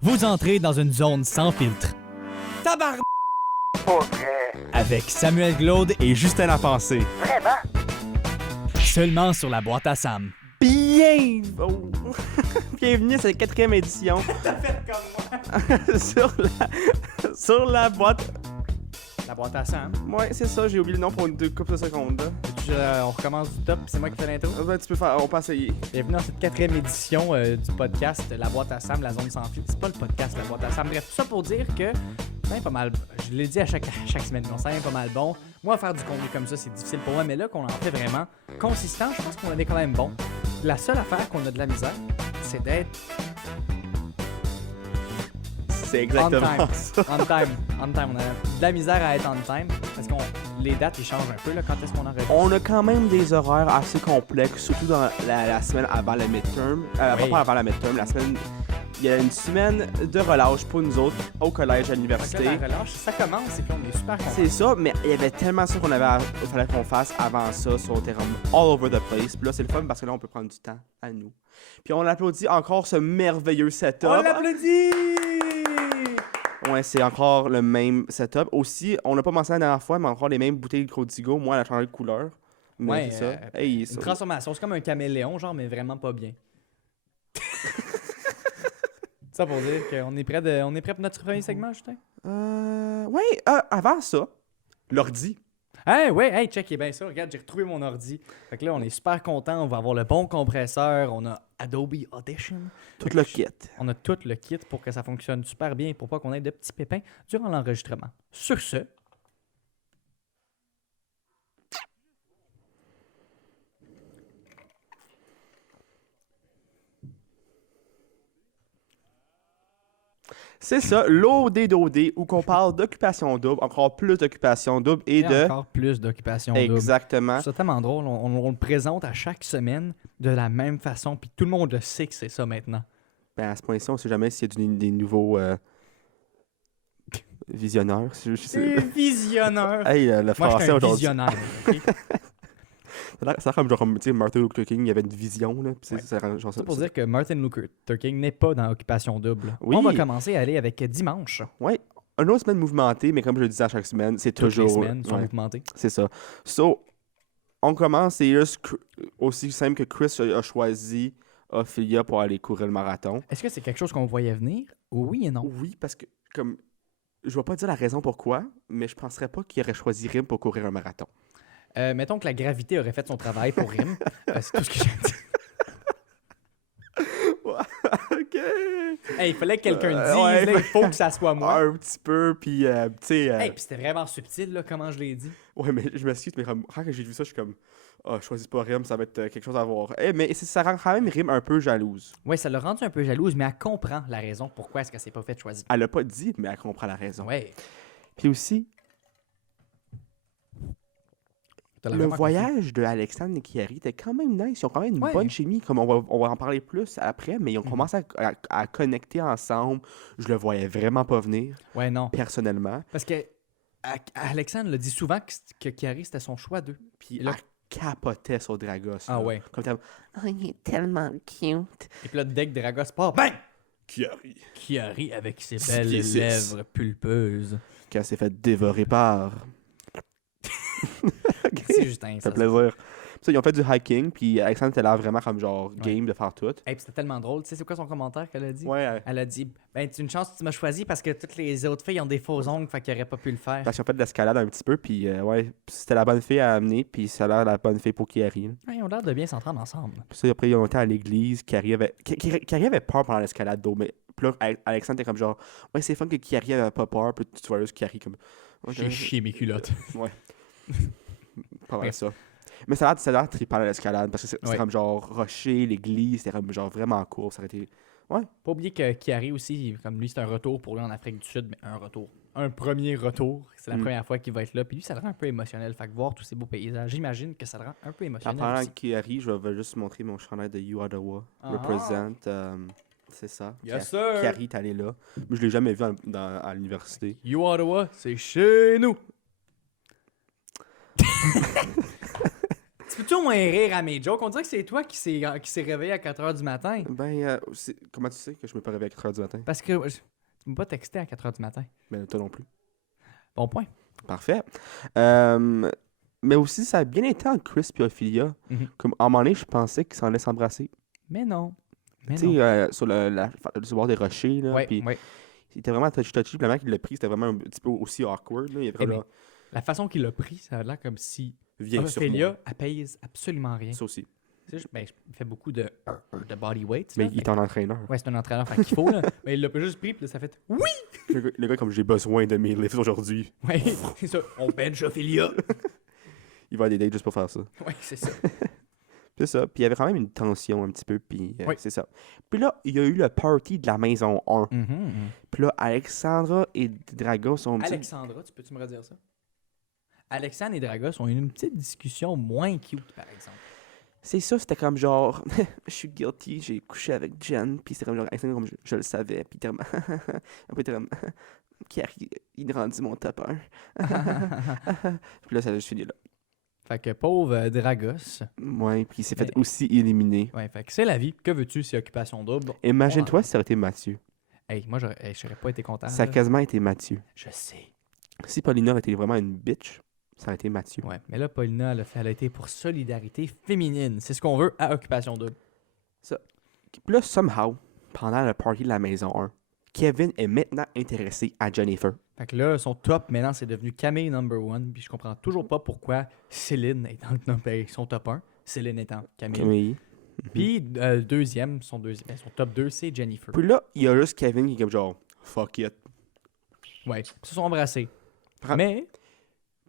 vous entrez dans une zone sans filtre. Tabarn... Avec Samuel Glaude Et Justin Lapensée. seulement sur la boîte à Sam. Bienvenue à cette 4e édition. T'as fait comme moi. sur la boîte. La boîte à Sam. Ouais, c'est ça, j'ai oublié le nom pour une couple de secondes. Là. On recommence du top, c'est moi qui fais l'intro. Ben, tu peux faire, on peut essayer. Bienvenue dans cette 4e édition du podcast La boîte à Sam, la zone sans filtre. C'est pas le podcast La boîte à Sam. Bref, tout ça pour dire que ça est pas mal. Je l'ai dit à chaque semaine, mais ça est pas mal bon. Moi, faire du contenu comme ça, c'est difficile pour moi, mais là qu'on en fait vraiment consistant, je pense qu'on est quand même bon. La seule affaire qu'on a de la misère, c'est d'être C'est exactement ça. on time. On a de la misère à être on time parce que les dates ils changent un peu là, quand est-ce qu'on enregistre. On a quand même des horaires assez complexes, surtout dans la semaine avant la midterm. Oui. Pas avant la midterm, la semaine. Il y a une semaine de relâche pour nous autres au collège, à Fait l'université. que là, la relâche, ça commence et puis on est super contents. C'est ça, mais il y avait tellement ça qu'on avait fallait qu'on fasse avant ça sur le terrain all over the place. Puis là, c'est le fun parce que là, on peut prendre du temps à nous. Puis on applaudit encore ce merveilleux setup. On l'applaudit! Ouais, c'est encore le même setup. Aussi, on n'a pas mentionné la dernière fois, mais encore les mêmes bouteilles de Codigo. Moi, elle a changé de couleur. Mais Ouais, c'est ça. Hey, une ça. transformation, c'est comme un caméléon, genre, mais vraiment pas bien. Ça pour dire qu'on est prêt pour notre premier segment, Justin? Ouais, avant ça, l'ordi. Hey, ouais, hey, check, bien ça. Regarde, j'ai retrouvé mon ordi. Fait que là, on est super content. On va avoir le bon compresseur. On a Adobe Audition. Tout le kit. On a tout le kit pour que ça fonctionne super bien pour pas qu'on ait de petits pépins durant l'enregistrement. Sur ce, C'est ça, l'OD où qu'on parle d'occupation double, encore plus d'occupation double et de... encore plus d'occupation double. Exactement. C'est tellement drôle. On le présente à chaque semaine de la même façon. Puis tout le monde le sait que c'est ça maintenant. Ben, à ce point-ci, on sait jamais s'il y a des nouveaux visionnaires. Je sais. Visionnaire. Hey, le Moi, français je suis un aujourd'hui. visionnaire. Ok? Ça a l'air comme tu sais, Martin Luther King, il avait une vision, là. Puis Ouais. genre, C'est pour dire que Martin Luther King n'est pas dans Occupation Double. Oui. On va commencer à aller avec dimanche. Ouais, une autre semaine mouvementée, mais comme je le disais à chaque semaine, c'est Toutes toujours... les semaines sont ouais, mouvementées. c'est ça. So, on commence, c'est juste aussi simple que Chris a choisi Ophelia pour aller courir le marathon. Est-ce que c'est quelque chose qu'on voyait venir? Oui et non. Oui, parce que, comme... Je vais pas dire la raison pourquoi, mais je penserais pas qu'il aurait choisi Rim pour courir un marathon. Mettons que la gravité aurait fait son travail pour Rim. C'est tout ce que j'ai dit. OK! Hey, il fallait que quelqu'un le dise. ouais. Là, il faut que ça soit moi. Un petit peu, puis, tu sais... Hey, puis c'était vraiment subtil, là, comment je l'ai dit. Ouais, mais je m'excuse, mais quand j'ai vu ça, je suis comme... Ah, je choisis pas Rim, ça va être quelque chose à voir. Mais ça rend quand même Rim un peu jalouse. Ouais, ça l'a rendu un peu jalouse, mais elle comprend la raison pourquoi est-ce qu'elle s'est pas fait choisir. Elle l'a pas dit, mais elle comprend la raison. Ouais. Puis aussi, T'as le vraiment voyage de Alexandre et Chiari était quand même nice. Ils ont quand même une Ouais. bonne chimie. Comme on va en parler plus après, mais ils ont commencé à connecter ensemble. Je le voyais vraiment pas venir, compris. Ouais, non. personnellement. Parce que Alexandre le dit souvent que Chiari, c'était son choix d'eux. Puis là- elle capotait sur Dragos. Ah là. ouais. Comme t'as... Oh, il est tellement cute. Et puis là, dès que Dragos part, bang! Chiari. Chiari avec ses 6 belles pieds 6. lèvres pulpeuses. Quand elle s'est fait dévorer par... C'est Justin, Ça ça. fait plaisir. Ça, ils ont fait du hiking, puis Alexandre était là vraiment comme genre game de faire tout. Hey, puis c'était tellement drôle. Tu sais, c'est quoi son commentaire qu'elle a dit? Ouais, Elle a dit, ben, c'est une chance que tu m'as choisi parce que toutes les autres filles ont des faux ongles, fait qu'ils auraient pas pu le faire. parce qu'ils ont fait de l'escalade un petit peu, puis ouais, c'était la bonne fille à amener, puis ça a l'air la bonne fille pour Chiari. Là. Ouais, ils ont l'air de bien s'entendre ensemble. Puis ça, après, ils ont été à l'église, Chiari avait peur pendant l'escalade d'eau, mais puis là, Alexandre était comme genre, ouais, c'est fun que Chiari avait pas peur, puis tu vois juste Chiari comme... J'ai chié mes culottes. Ouais. Pas mal Ouais. ça. Mais ça a l'air trippant à l'escalade, parce que c'est Ouais. comme genre rocher, l'église, c'était comme genre vraiment court, ça aurait été... Pas oublier que Chiari aussi, comme lui, c'est un retour pour lui en Afrique du Sud, mais un retour. Un premier retour. C'est la Mm. première fois qu'il va être là. Puis lui, ça le rend un peu émotionnel. Fait que voir tous ces beaux paysages, j'imagine que ça le rend un peu En émotionnel. parlant aussi. de Chiari, je vais juste montrer mon chandail de You Ottawa. Ah. Represent. C'est ça. Yes, sir. Chiari est allé là. Mais je l'ai jamais vu à l'université. You Ottawa, c'est chez nous. Tu peux-tu au moins rire à mes jokes? On dirait que c'est toi qui s'est réveillé à 4h du matin. Ben, comment tu sais que je me peux réveiller à 4h du matin? Parce que tu m'as pas texté à 4h du matin. Ben, toi non plus. Bon point. Parfait. Mais aussi, ça a bien été entre Chris et Ophelia. Comme, à un moment donné, je pensais qu'ils s'en allaient s'embrasser. Mais non. Mais Tu non. sais, sur le bord des rochers, là. Ouais, Puis ouais. c'était vraiment touchy-touchy. Puis le mec qui l'a pris, c'était vraiment un petit peu aussi awkward, là. Il était Eh comme mais là, la façon qu'il l'a pris, ça a l'air comme si viens sur moi. Ophélia, elle pèse absolument rien. Ça aussi. Tu sais, il fait beaucoup de body weight. Mais là, il est un entraîneur. Ouais, c'est un entraîneur, fait qu'il faut, là. Mais il l'a pas juste pris, puis là, ça fait oui! Le gars, comme j'ai besoin de mes lifts aujourd'hui, Ouais, c'est ça. On bench Ophélia. il va à des dates juste pour faire ça. Ouais, c'est ça. C'est ça. Puis il y avait quand même une tension un petit peu, puis Oui. c'est ça. Puis là, il y a eu le party de la maison 1. Mhm. Puis là, Alexandra et Drago sont... Alexandra, tu peux-tu me redire ça? Alexandre et Dragos ont eu une petite discussion moins cute, par exemple. C'est ça, c'était comme genre, je suis guilty, j'ai couché avec Jen, puis c'était comme genre, Alexandra, comme je le savais, puis t'es comme, un peu t'es comme, Carrie, il rendit mon top 1. Puis là, ça a juste fini là. Fait que pauvre Dragos. Ouais, puis il s'est fait Mais- aussi éliminer. Ouais, fait que c'est la vie. Que veux-tu, c'est occupation double. Imagine-toi si ça aurait été Mathieu. Hey, moi, j'aurais pas été content. Ça a là. quasiment été Mathieu. Je sais. Si Paulina aurait été vraiment une bitch, ça aurait été Mathieu. Ouais, mais là, Paulina, elle a été pour solidarité féminine. C'est ce qu'on veut à occupation double. Puis là, somehow, pendant le party de la maison 1, Kevin est maintenant intéressé à Jennifer. Fait que là, son top, maintenant, c'est devenu Camille number one. Puis je comprends toujours pas pourquoi Céline est dans son top 1. Céline étant Camille. Oui. Puis deuxième, son top 2, c'est Jennifer. Puis là, il y a juste Kevin qui est comme genre, fuck it. Ouais, ils se sont embrassés. Pra- Mais,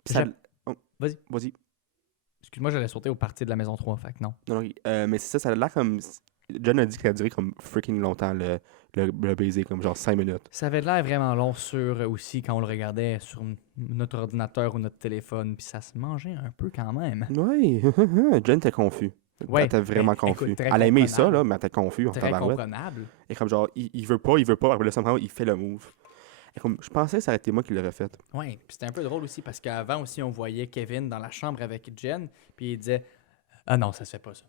Ça- J'aime- oh, Vas-y. Vas-y. excuse-moi, j'allais sauter au parti de la maison 3, fait que non. Non, non, mais c'est ça, ça a l'air comme. John a dit que ça a duré comme freaking longtemps le baiser, comme genre 5 minutes. Ça avait l'air vraiment long aussi quand on le regardait sur notre ordinateur ou notre téléphone, puis ça se mangeait un peu quand même. Oui, Jen était confus. Ouais, Elle était vraiment ben, confus. écoute, très Elle a aimé ça, comprenable. là, mais elle était confus en Très tabarouette. comprenable. Et comme genre, il veut pas, après là, somehow, il fait le move. Et comme, je pensais que ça aurait été moi qui l'aurais fait. Ouais, puis c'était un peu drôle aussi parce qu'avant aussi, on voyait Kevin dans la chambre avec Jen, puis il disait ah non, ça se fait pas ça.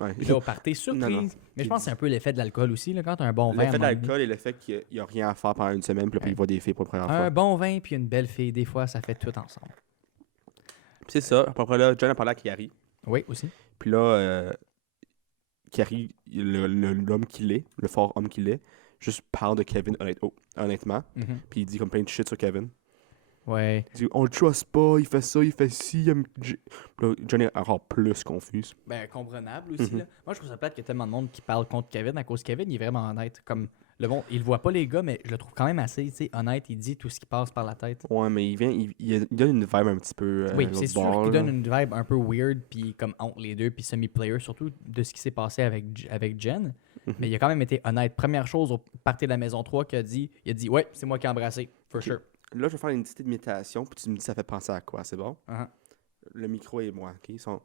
Ouais. Puis là, au party, surprise. Non, non. Mais je pense que c'est un peu l'effet de l'alcool aussi, là, quand t'as un bon vin. à un L'effet de moment donné. l'alcool et le fait qu'il n'y a rien à faire pendant une semaine, puis là, Ouais. il voit des filles pour la première Un fois. bon vin puis une belle fille, des fois, ça fait tout ensemble. C'est ça. Après là, John a parlé à Kiari. Oui, aussi. Puis là, Kiari, l'homme qu'il est, le fort homme qu'il est, juste parle de Kevin honnêtement. Mhm. Puis il dit comme plein de shit sur Kevin. Ouais. Il dit on le trust pas, il fait ça, il fait ci. Puis là, John est encore plus confus. Ben, comprenable aussi. Mhm. Là. Moi, je trouve ça plate qu'il y a tellement de monde qui parle contre Kevin à cause Kevin, il est vraiment honnête. Comme le bon, il le voit pas les gars, mais je le trouve quand même assez honnête. Il dit tout ce qui passe par la tête. Ouais, mais il donne une vibe un petit peu. Oui, l'autre c'est sûr bord, qu'il là. donne une vibe un peu weird, puis comme entre les deux, puis semi-player, surtout de ce qui s'est passé avec Jen. Mhm. Mais il a quand même été honnête. Première chose, au party de la maison 3, il a dit ouais, c'est moi qui ai embrassé, for Ok. sure. Là, je vais faire une petite imitation, puis tu me dis ça fait penser à quoi, c'est bon? Uh-huh. Le micro et moi, ok? Ça me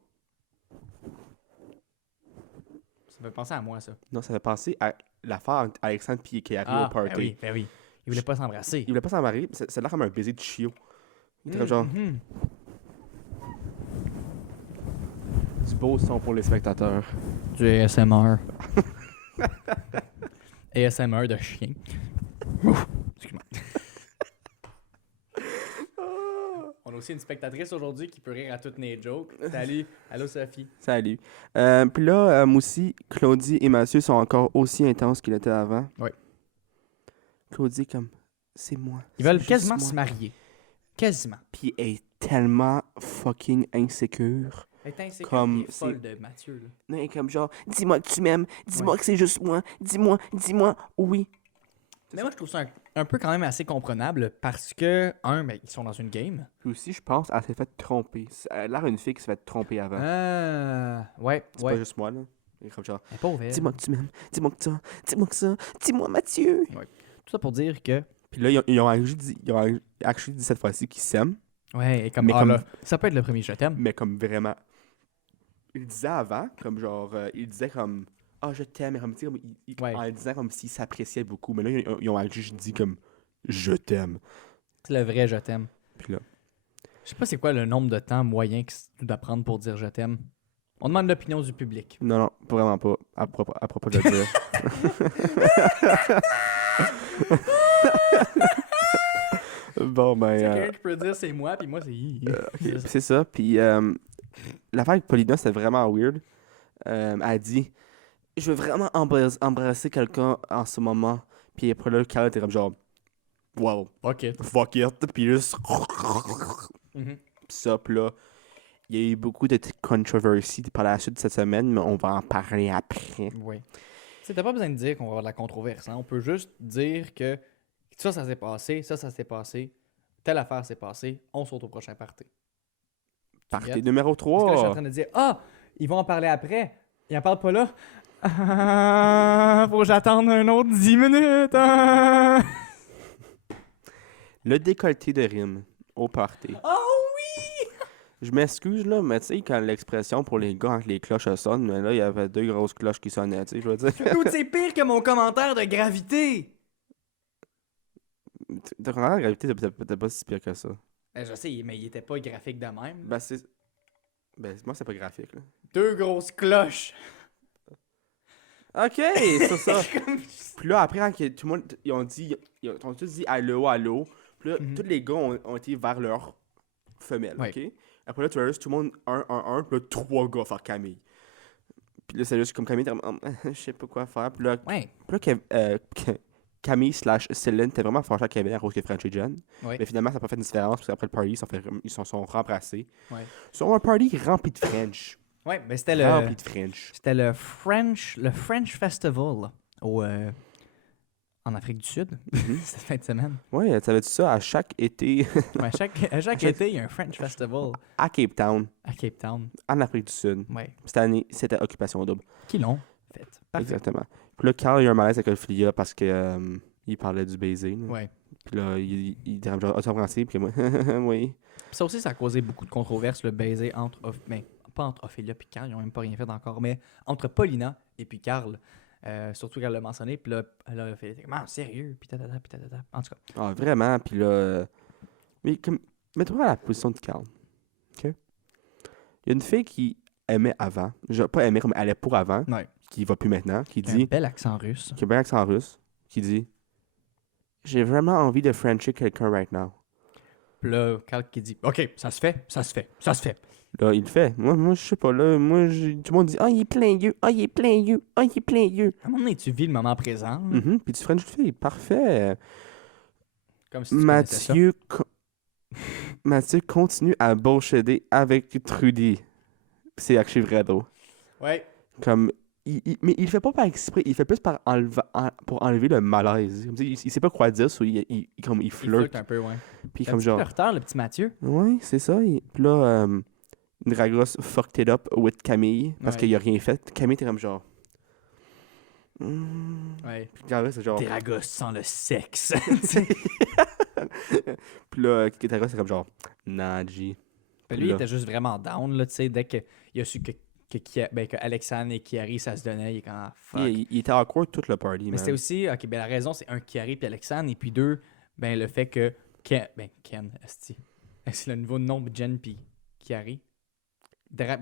fait penser à moi, ça. Non, ça fait penser à l'affaire entre Alexandre et Kiari au party. Ben oui. Il voulait pas s'embrasser. Il voulait pas s'en marier, ça a l'air comme un baiser de chiot. Il était comme genre, Mhm. du beau son pour les spectateurs. Du ASMR. ASMR de chien. Ouf, excuse-moi. On a aussi une spectatrice aujourd'hui qui peut rire à toutes mes jokes. Salut. Allô, Sophie. Salut. Puis là, moi aussi, Claudie et Mathieu sont encore aussi intenses qu'ils étaient avant. Ouais. Claudie, comme, c'est moi. Ils c'est veulent juste quasiment moi. se marier. Quasiment. Puis elle est tellement fucking insécure. Elle est insécure Comme et folle c'est- de Mathieu. Là. Non, elle est comme genre, dis-moi que tu m'aimes, dis-moi que c'est juste moi, dis-moi, oui. Mais moi, je trouve ça un peu quand même assez comprenable parce que, ben, ils sont dans une game. Puis aussi, je pense, elle s'est fait tromper. Elle a l'air une fille qui s'est fait tromper avant. Ouais, C'est ouais. pas juste moi, là. Elle est comme genre, Elle est pauvre, elle. dis-moi que tu m'aimes, dis-moi que ça, dis-moi que ça, dis-moi Mathieu. Tout ça pour dire que, Puis là, ils ont actually dit cette fois-ci qu'ils s'aiment, ouais, et comme, Mais comme- là, ça peut être le premier je t'aime. mais comme vraiment. Il disait avant, comme genre, il disait comme, ah, je t'aime, mais comme, tu sais, comme, Ouais. en le disant comme s'il s'appréciait beaucoup. Mais là, ils ont juste dit comme, je t'aime. C'est le vrai je t'aime. Puis là, Je sais pas c'est quoi le nombre de temps moyen que tu dois prendre pour dire je t'aime. On demande l'opinion du public. Non, non, vraiment pas. À propos de le dire. Bon, ben... C'est quelqu'un qui peut dire c'est moi, puis moi c'est... ok, c'est ça. Puis l'affaire avec Paulina, c'était vraiment weird. Elle a dit, je veux vraiment embrasser quelqu'un en ce moment. Puis après là, Carl était comme genre, wow, Ok. fuck it. Puis juste... Mhm. Pis ça, pis là, il y a eu beaucoup de controversies par la suite de cette semaine, mais on va en parler après. Oui. Tu sais, t'as pas besoin de dire qu'on va avoir de la controverse. Hein? On peut juste dire que ça s'est passé, ça s'est passé, telle affaire s'est passée, on saute au prochain party. Partie Regarde. numéro Parce que là, je suis en 3. train de dire, ah, ils vont en parler après. Ils en parlent pas là. Ah, faut que j'attende un autre 10 minutes. Ah. Le décolleté de rime au party. Oh oui! Je m'excuse là, mais tu sais, quand l'expression pour les gars quand les cloches sonnent, mais là, il y avait 2 grosses cloches qui sonnaient, tu sais, je veux dire. Dude, c'est pire que mon commentaire de gravité. T'as vraiment la gravité, t'as pas si pire que ça. Je sais, mais il était pas graphique de même. Ben, c'est. Ben, moi, c'est pas graphique, là. 2 grosses cloches. Ok, c'est ça. Comme- Puis là, après, quand tout le monde, ils ont tous dit allô, allô. Puis là, Mhm. tous les gars ont été vers leur femelle, Ouais. ok? Après là, tu vois juste tout le monde 1, puis là, 3 gars faire Camille. Puis là, c'est juste comme Camille, t'es comme, je sais pas quoi faire. Puis là, Ouais. Camille / Céline, t'es vraiment fâché à Kevin à cause que French et Jen. Ouais. Mais finalement, ça n'a pas fait une différence, parce qu'après le party, ils se sont rembrassés. Ouais. Ils sont un party rempli de French. Ouais, mais c'était Rempli de French. le French Festival en Afrique du Sud cette fin de semaine. Ouais, savais-tu ça? À chaque été, Ouais, à chaque été, il y a un French Festival à Cape Town, à Cape Town. en Afrique du Sud. Ouais. Cette année, c'était Occupation Double. Qui l'ont fait. Parfait. Exactement. Puis là, Carl, il y a un malaise avec Ophelia parce que il parlait du baiser. Là. Ouais. Puis là, il était genre, ah, tu as français? Puis moi, oui. Puis ça aussi, ça a causé beaucoup de controverses, le baiser entre... pas entre Ophélia et Carl, ils n'ont même pas rien fait encore, mais entre Paulina et puis Carl. Surtout qu'elle l'a mentionné, puis là, elle a fait « Ah, sérieux? » Puis tatata, puis tatata. En tout cas. Ah, vraiment. Puis là... mais comme... Mets-toi à la position de Carl. OK? Il y a une fille qui aimait avant. Pas aimait, comme elle allait pour avant. Ouais. Qui va plus maintenant. Qui Un dit... bel accent russe. Qui a bien accent russe. Qui dit... J'ai vraiment envie de frencher quelqu'un right now. Puis là, Carl qui dit « OK, ça se fait, ça se fait, ça se fait. » Là, il le fait. Moi je sais pas, là. Tout le monde dit, ah, il est plein yeux. Ah, il est plein yeux. Ah, il est plein yeux. À un moment donné, tu vis le moment présent. là. Mhm. Puis tu frenches une fille. Parfait. Comme si tu connaissais ça. Mathieu continue à bullshitter avec Trudy. C'est actually vrai, though. Ouais. Comme, mais il le fait pas par exprès, il fait plus pour enlever le malaise. Comme il sait pas quoi dire, il Il flirte. flirte un peu, ouais. Puis C'est un comme petit genre, flirteur, le petit Mathieu. ouais, c'est ça. Puis là, Dragos fucked it up with Camille parce Ouais. qu'il a rien fait. Camille était comme genre. Ouais. Puis Dragos, c'est genre. Dragos sans le sexe. Puis là, Dragos, c'est comme genre. Naji. Puis lui, il était juste vraiment down, là, tu sais, dès qu'il a su que Alexandre et Kiari, ça se donnait, il est comme ah, fuck. Il était awkward tout le party, Mais man. c'était aussi, ok, ben la raison, c'est un, Kiari puis Alexandre, et puis deux, ben le fait que Ken, esti. C'est le nouveau nom de Jen puis Kiari. Ça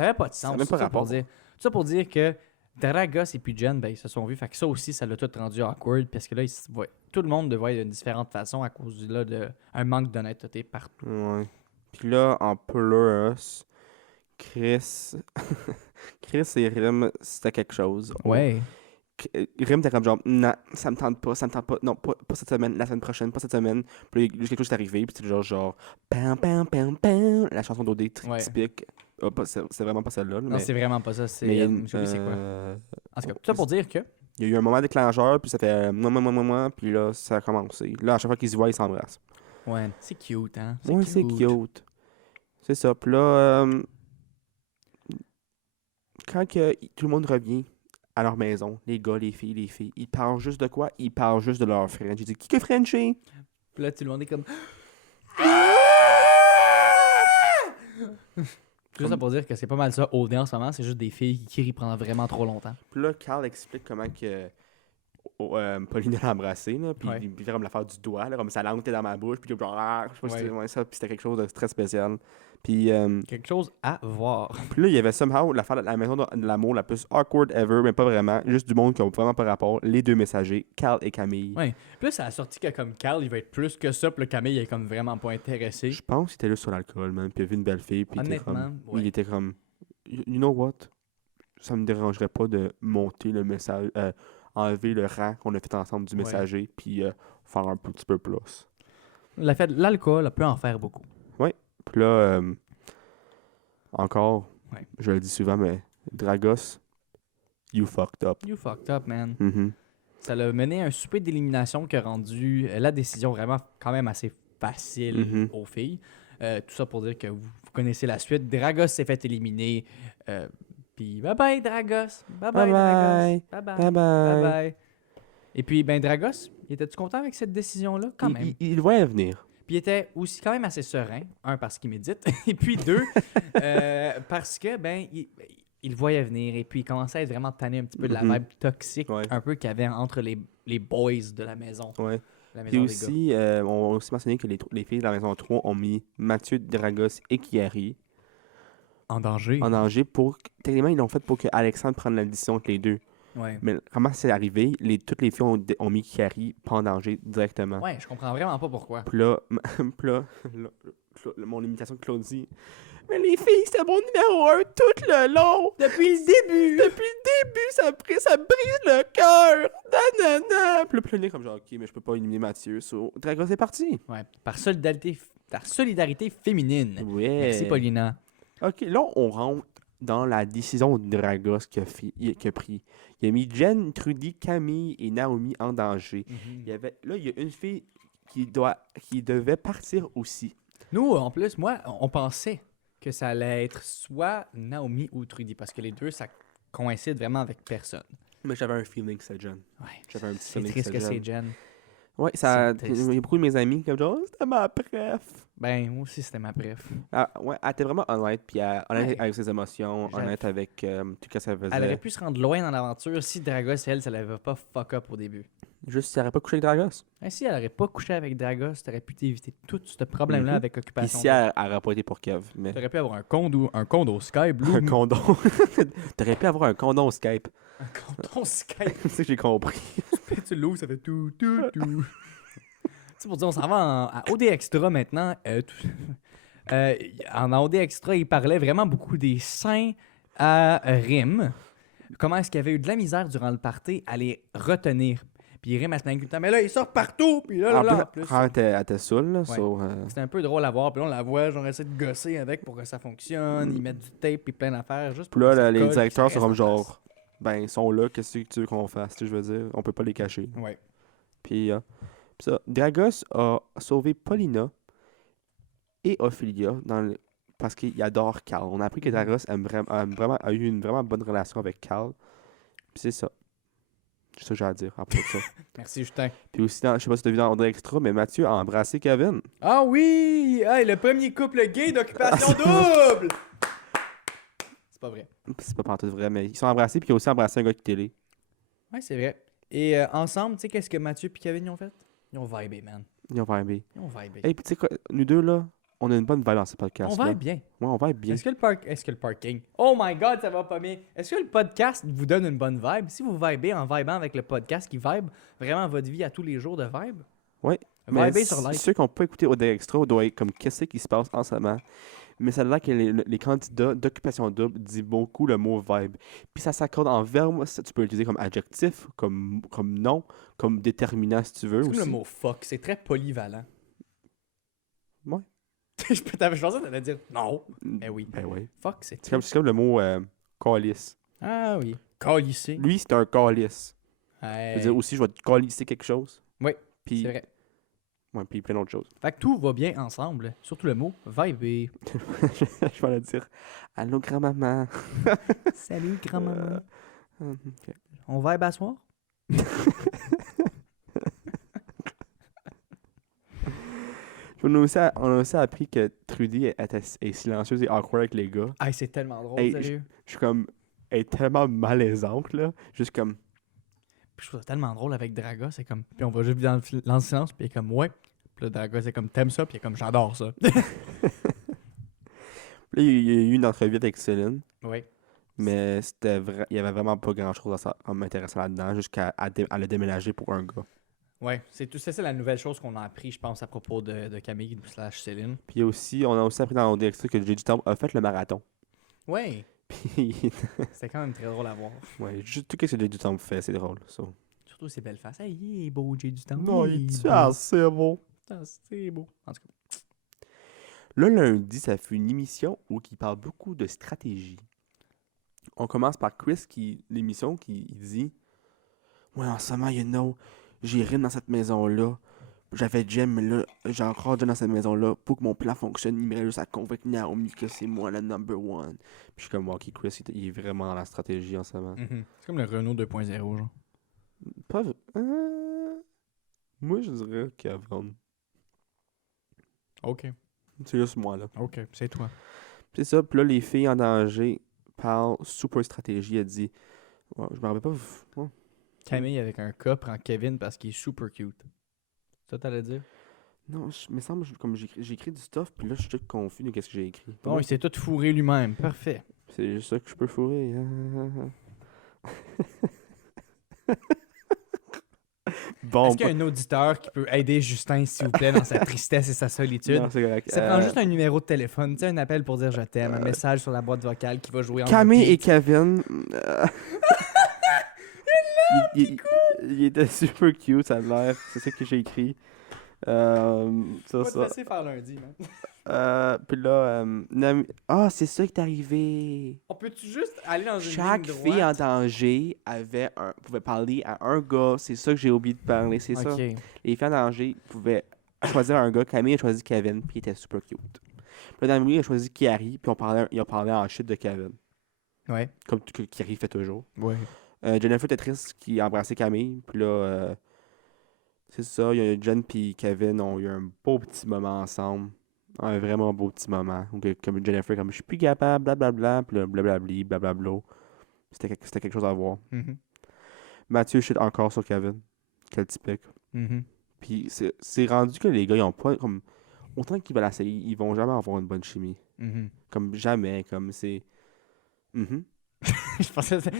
n'avait pas de sens. Ça n'a même pas rapport. Tout ça pour dire que Dragos et puis Jen, ben, ils se sont vus. Fait que ça aussi, ça l'a tout rendu awkward, parce que là, tout le monde le voit d'une différente façon à cause là, de un manque d'honnêteté partout. Ouais. Puis là, en plus, Chris et Rim, c'était quelque chose. Ouais. Rim était comme genre, non, ça me tente pas, non, pas cette semaine, la semaine prochaine, pas cette semaine. Puis là, quelque chose est arrivé, puis c'était genre, pam, pam, pam, pam, la chanson d'OD Ouais. typique. C'est vraiment pas celle-là. Non, mais c'est vraiment pas ça. C'est. mais Je sais plus c'est quoi. En tout cas, tout ça pour dire que. il y a eu un moment déclencheur, puis ça fait moi, puis là, ça a commencé. Là, à chaque fois qu'ils se voient, ils s'embrassent. Ouais, c'est cute, hein. Ouais, c'est cute. C'est ça. Puis là, quand tout le monde revient à leur maison, les gars, les filles, ils parlent juste de quoi? Ils parlent juste de leur French. J'ai dit, qui que Frenché? Puis là, tout le monde est comme. Juste ça pour dire que c'est pas mal ça, OD en ce moment, c'est juste des filles qui crient pendant vraiment trop longtemps. Puis là, Carl explique comment que Pauline l'a embrassé, là, puis Ouais. il fait comme l'affaire du doigt, là, comme sa langue était dans ma bouche, puis genre, je sais pas si Ouais. c'était ouais, ça, puis c'était quelque chose de très spécial. Puis, Quelque chose à voir. puis là, il y avait somehow l'affaire de la maison de l'amour la plus awkward ever, mais pas vraiment, juste du monde qui ont vraiment pas rapport, les deux messagers, Carl et Camille. Ouais. Puis là, ça a sorti que comme Carl, il va être plus que ça, puis le Camille, il est comme vraiment pas intéressé. Je pense qu'il était juste sur l'alcool, man, puis il a vu une belle fille, puis Honnêtement, il était comme, you know what? Ça me dérangerait pas de monter le message, enlever le rang qu'on a fait ensemble du Ouais. messager, puis faire un petit peu plus. L'alcool peut en faire beaucoup. Puis là, encore, Ouais. je le dis souvent, mais Dragos, you fucked up. You fucked up, man. Mhm. Ça l'a mené à un souper d'élimination qui a rendu la décision vraiment quand même assez facile Mhm. aux filles. Tout ça pour dire que vous connaissez la suite. Dragos s'est fait éliminer. Puis bye bye Dragos. Bye bye, Bye Dragos. bye. Bye bye. Bye Bye bye. bye. Et puis ben Dragos, étais-tu content avec cette décision-là? Quand même. Il voyait venir. Puis il était aussi quand même assez serein. Un, parce qu'il médite. Et puis deux, parce que ben il le voyait venir. Et puis il commençait à être vraiment tanné un petit peu de la Mhm. vibe toxique Ouais. un peu qu'il y avait entre les boys de la maison. Ouais. La Puis maison des gars. aussi, on a aussi mentionné que les filles de la maison 3 ont mis Mathieu, Dragos et Chiari En danger. en danger pour. Techniquement, ils l'ont fait pour que Alexandre prenne la décision entre les deux. Ouais. Mais comment c'est arrivé? Toutes les filles ont mis Chiari pas en danger directement. Ouais, je comprends vraiment pas pourquoi. Puis là, mon imitation de Claudie. Mais les filles, c'était mon numéro 1 tout le long. Depuis le début! Depuis le début, ça brise le cœur. Nanana. Puis là, puis là, on est comme genre, ok, mais je peux pas éliminer Mathieu. So, Dragos est parti. Ouais, par solidarité féminine. Ouais. Merci, Paulina. Ok, là, on rentre dans la décision de Dragos qu'il a pris. Il a mis Jen, Trudy, Camille et Naomi en danger. Il y a une fille qui devait partir aussi. Nous, en plus, moi, on pensait que ça allait être soit Naomi ou Trudy, parce que les deux, ça coïncide vraiment avec personne. Mais j'avais un feeling que c'était Jen. Ouais, J'avais un petit c'est feeling triste que que c'est Jen. Jen. Ouais, ça. C'est triste. Il y a beaucoup de mes amis comme genre, oh, c'était ma préf. Ben, moi aussi, c'était ma préf. Ouais, elle était vraiment honnête, puis honnête Ouais. avec ses émotions, J'avoue. honnête avec tout ce que ça faisait. Elle aurait pu se rendre loin dans l'aventure si Dragos, elle, ça l'avait pas fuck up au début. Juste, si elle n'aurait pas couché avec Dragos. Si elle aurait pas couché avec Dragos, t'aurais pu t'éviter tout ce problème-là Mhm. avec Puis Occupation. si elle n'aurait pas été pour Kev. Mais... T'aurais pu avoir un condo Sky Blue. Un condom. T'aurais pu avoir un condom Skype. Un condo Sky. C'est ça que j'ai compris. Tu l'ouvres, ça fait tout. Tu sais, pour dire, on s'en va à OD Extra maintenant. En OD Extra, il parlait vraiment beaucoup des seins à rime. Comment est-ce qu'il y avait eu de la misère durant le party à les retenir. Puis Rim, elle se plaignait tout le temps. Mais là, il sort partout. Puis là, En en plus. plus, elle était saoule, là. Ouais. So, C'était un peu drôle à voir. Puis là, on la voit, genre, essayer de gosser avec pour que ça fonctionne. Ils mettent du tape et plein d'affaires. Juste pour puis là, que ça les colle, puis directeurs ça sont reste comme en place. genre, ben, ils sont là, qu'est-ce que tu veux qu'on fasse? Tu sais, je veux dire, on peut pas les cacher. Ouais. Puis ça, Dragos a sauvé Paulina et Ophelia parce qu'il adore Carl. On a appris que Dragos a eu une vraiment bonne relation avec Carl. Puis c'est ça. C'est ça que j'ai à dire à propos de ça. Merci, Justin. Puis aussi, je sais pas si tu as vu dans Audrey Extra, mais Mathieu a embrassé Kevin. Ah oui! Hey, le premier couple gay d'Occupation Double! C'est pas vrai. C'est pas pantoute vrai, mais ils sont embrassés, puis il a aussi embrassé un gars de télé. Ouais, c'est vrai. Et ensemble, tu sais, qu'est-ce que Mathieu et Kevin ils ont fait? Ils ont vibé, man. Ils ont vibé. Ils ont vibé. Et puis tu sais quoi, nous deux là, on a une bonne vibe dans ce podcast. On vibe bien. Ouais, on vibe bien. Est-ce que le parking... Oh my God, ça va pas bien. Est-ce que le podcast vous donne une bonne vibe? Si vous vibez en vibant avec le podcast qui vibe vraiment votre vie à tous les jours de vibe, Ouais. Mais vibez sur live. ceux qui n'ont pas écouté Audrey Extra doivent être comme qu'est-ce qui se passe en ce moment. Mais c'est là que les candidats d'occupation double disent beaucoup le mot vibe. Puis ça s'accorde en verbe, tu peux l'utiliser comme adjectif, comme nom, comme déterminant si tu veux. c'est comme aussi. le mot fuck, c'est très polyvalent. Ouais. je pensais que t'allais dire non. Mais oui. Ben oui. Fuck, c'est C'est comme le mot calice. Ah oui. Calissé. Lui, c'est un calice. Je Hey. veux dire aussi, je vais te calisser quelque chose. Oui, Puis, c'est vrai. ouais, puis plein d'autres choses. Fait que tout va bien ensemble. Surtout le mot vibé. Je vais le dire. Allô, grand-maman. Salut, grand-maman. Ok. On vibe à soir? On a aussi appris que Trudy est silencieuse et awkward avec les gars. Ah, c'est tellement drôle, Hey, sérieux. Je suis comme. Elle est tellement malaisante, là. Juste comme. Puis je trouve ça tellement drôle avec Draga, c'est comme... Puis on va juste dans le silence, puis il est comme, ouais. Puis là, Draga, c'est comme, t'aimes ça? Puis il est comme, j'adore ça. Là, il y a eu une entrevue avec Céline, Oui. mais il y avait vraiment pas grand-chose à m'intéresser là-dedans, jusqu'à le déménager pour un gars. Ouais, c'est la nouvelle chose qu'on a appris, je pense, à propos de Camille / Céline. Puis on a aussi appris dans notre extrait que Jay du Temple a fait le marathon. Ouais, Puis, c'était quand même très drôle à voir. ouais, juste tout ce que Jay du Temple fait, c'est drôle. Ça. Surtout ses belles faces. Hey, il est beau, Jay du temps. Non, il est assez beau. C'est beau. En tout cas. Là, lundi, ça fait une émission où il parle beaucoup de stratégie. On commence par Chris, l'émission, qui dit « Ouais, en ce moment, j'ai rien dans cette maison-là. J'avais Jem, mais là, j'ai encore Jem dans cette maison-là. Pour que mon plan fonctionne, il m'irait juste à convaincre Naomi que c'est moi le number one. » Puis je suis comme « Ok, Chris, il est vraiment dans la stratégie en ce moment. C'est comme le Renault 2.0, genre. Pas moi, je dirais Kevin. Ok. C'est juste moi, là. Ok, c'est toi. C'est ça, puis là, les filles en danger parlent super stratégie. Elle dit ouais, je me rappelle pas. Ouais. Camille avec un K prend Kevin parce qu'il est super cute. Ça, t'allais dire? Non, il me semble comme j'ai écrit du stuff, puis là, je suis tout confus de ce que j'ai écrit. Bon, il s'est tout fourré lui-même. Parfait. C'est juste ça que je peux fourrer. Bon, Est-ce qu'il y a un auditeur qui peut aider Justin, s'il vous plaît, dans sa tristesse et sa solitude? non, c'est correct. Ça prend juste un numéro de téléphone, tu sais, un appel pour dire je t'aime, un message sur la boîte vocale qui va jouer en Camille et repeat. Kevin. Il était super cute, ça a l'air. C'est ça que j'ai écrit. On Ça, va te ça. laisser faire lundi, man. Puis là, c'est ça qui est arrivé. On peut-tu juste aller dans une Chaque ligne fille en droite? danger pouvait parler à un gars. C'est ça que j'ai oublié de parler, c'est ça. Ok. Les filles en danger pouvaient choisir un gars. Camille a choisi Kevin, puis il était super cute. Puis là, Naomi a choisi Kiari, puis il a parlé en shit de Kevin. Ouais. Comme Kiari fait toujours. Ouais. Jennifer était triste qui a embrassé Camille. Puis là, c'est ça, Jen et Kevin ont eu un beau petit moment ensemble. Un vraiment beau petit moment. Où comme Jennifer, comme je suis plus capable, blablabla. Puis là, blablabli, blablabla. C'était quelque chose à voir. Mhm. Mathieu shit encore sur Kevin. Quel typique. Mhm. Puis c'est rendu que les gars, ils ont pas comme. Autant qu'ils veulent essayer, ils vont jamais avoir une bonne chimie. Mhm. Comme jamais. Comme c'est. Je pensais que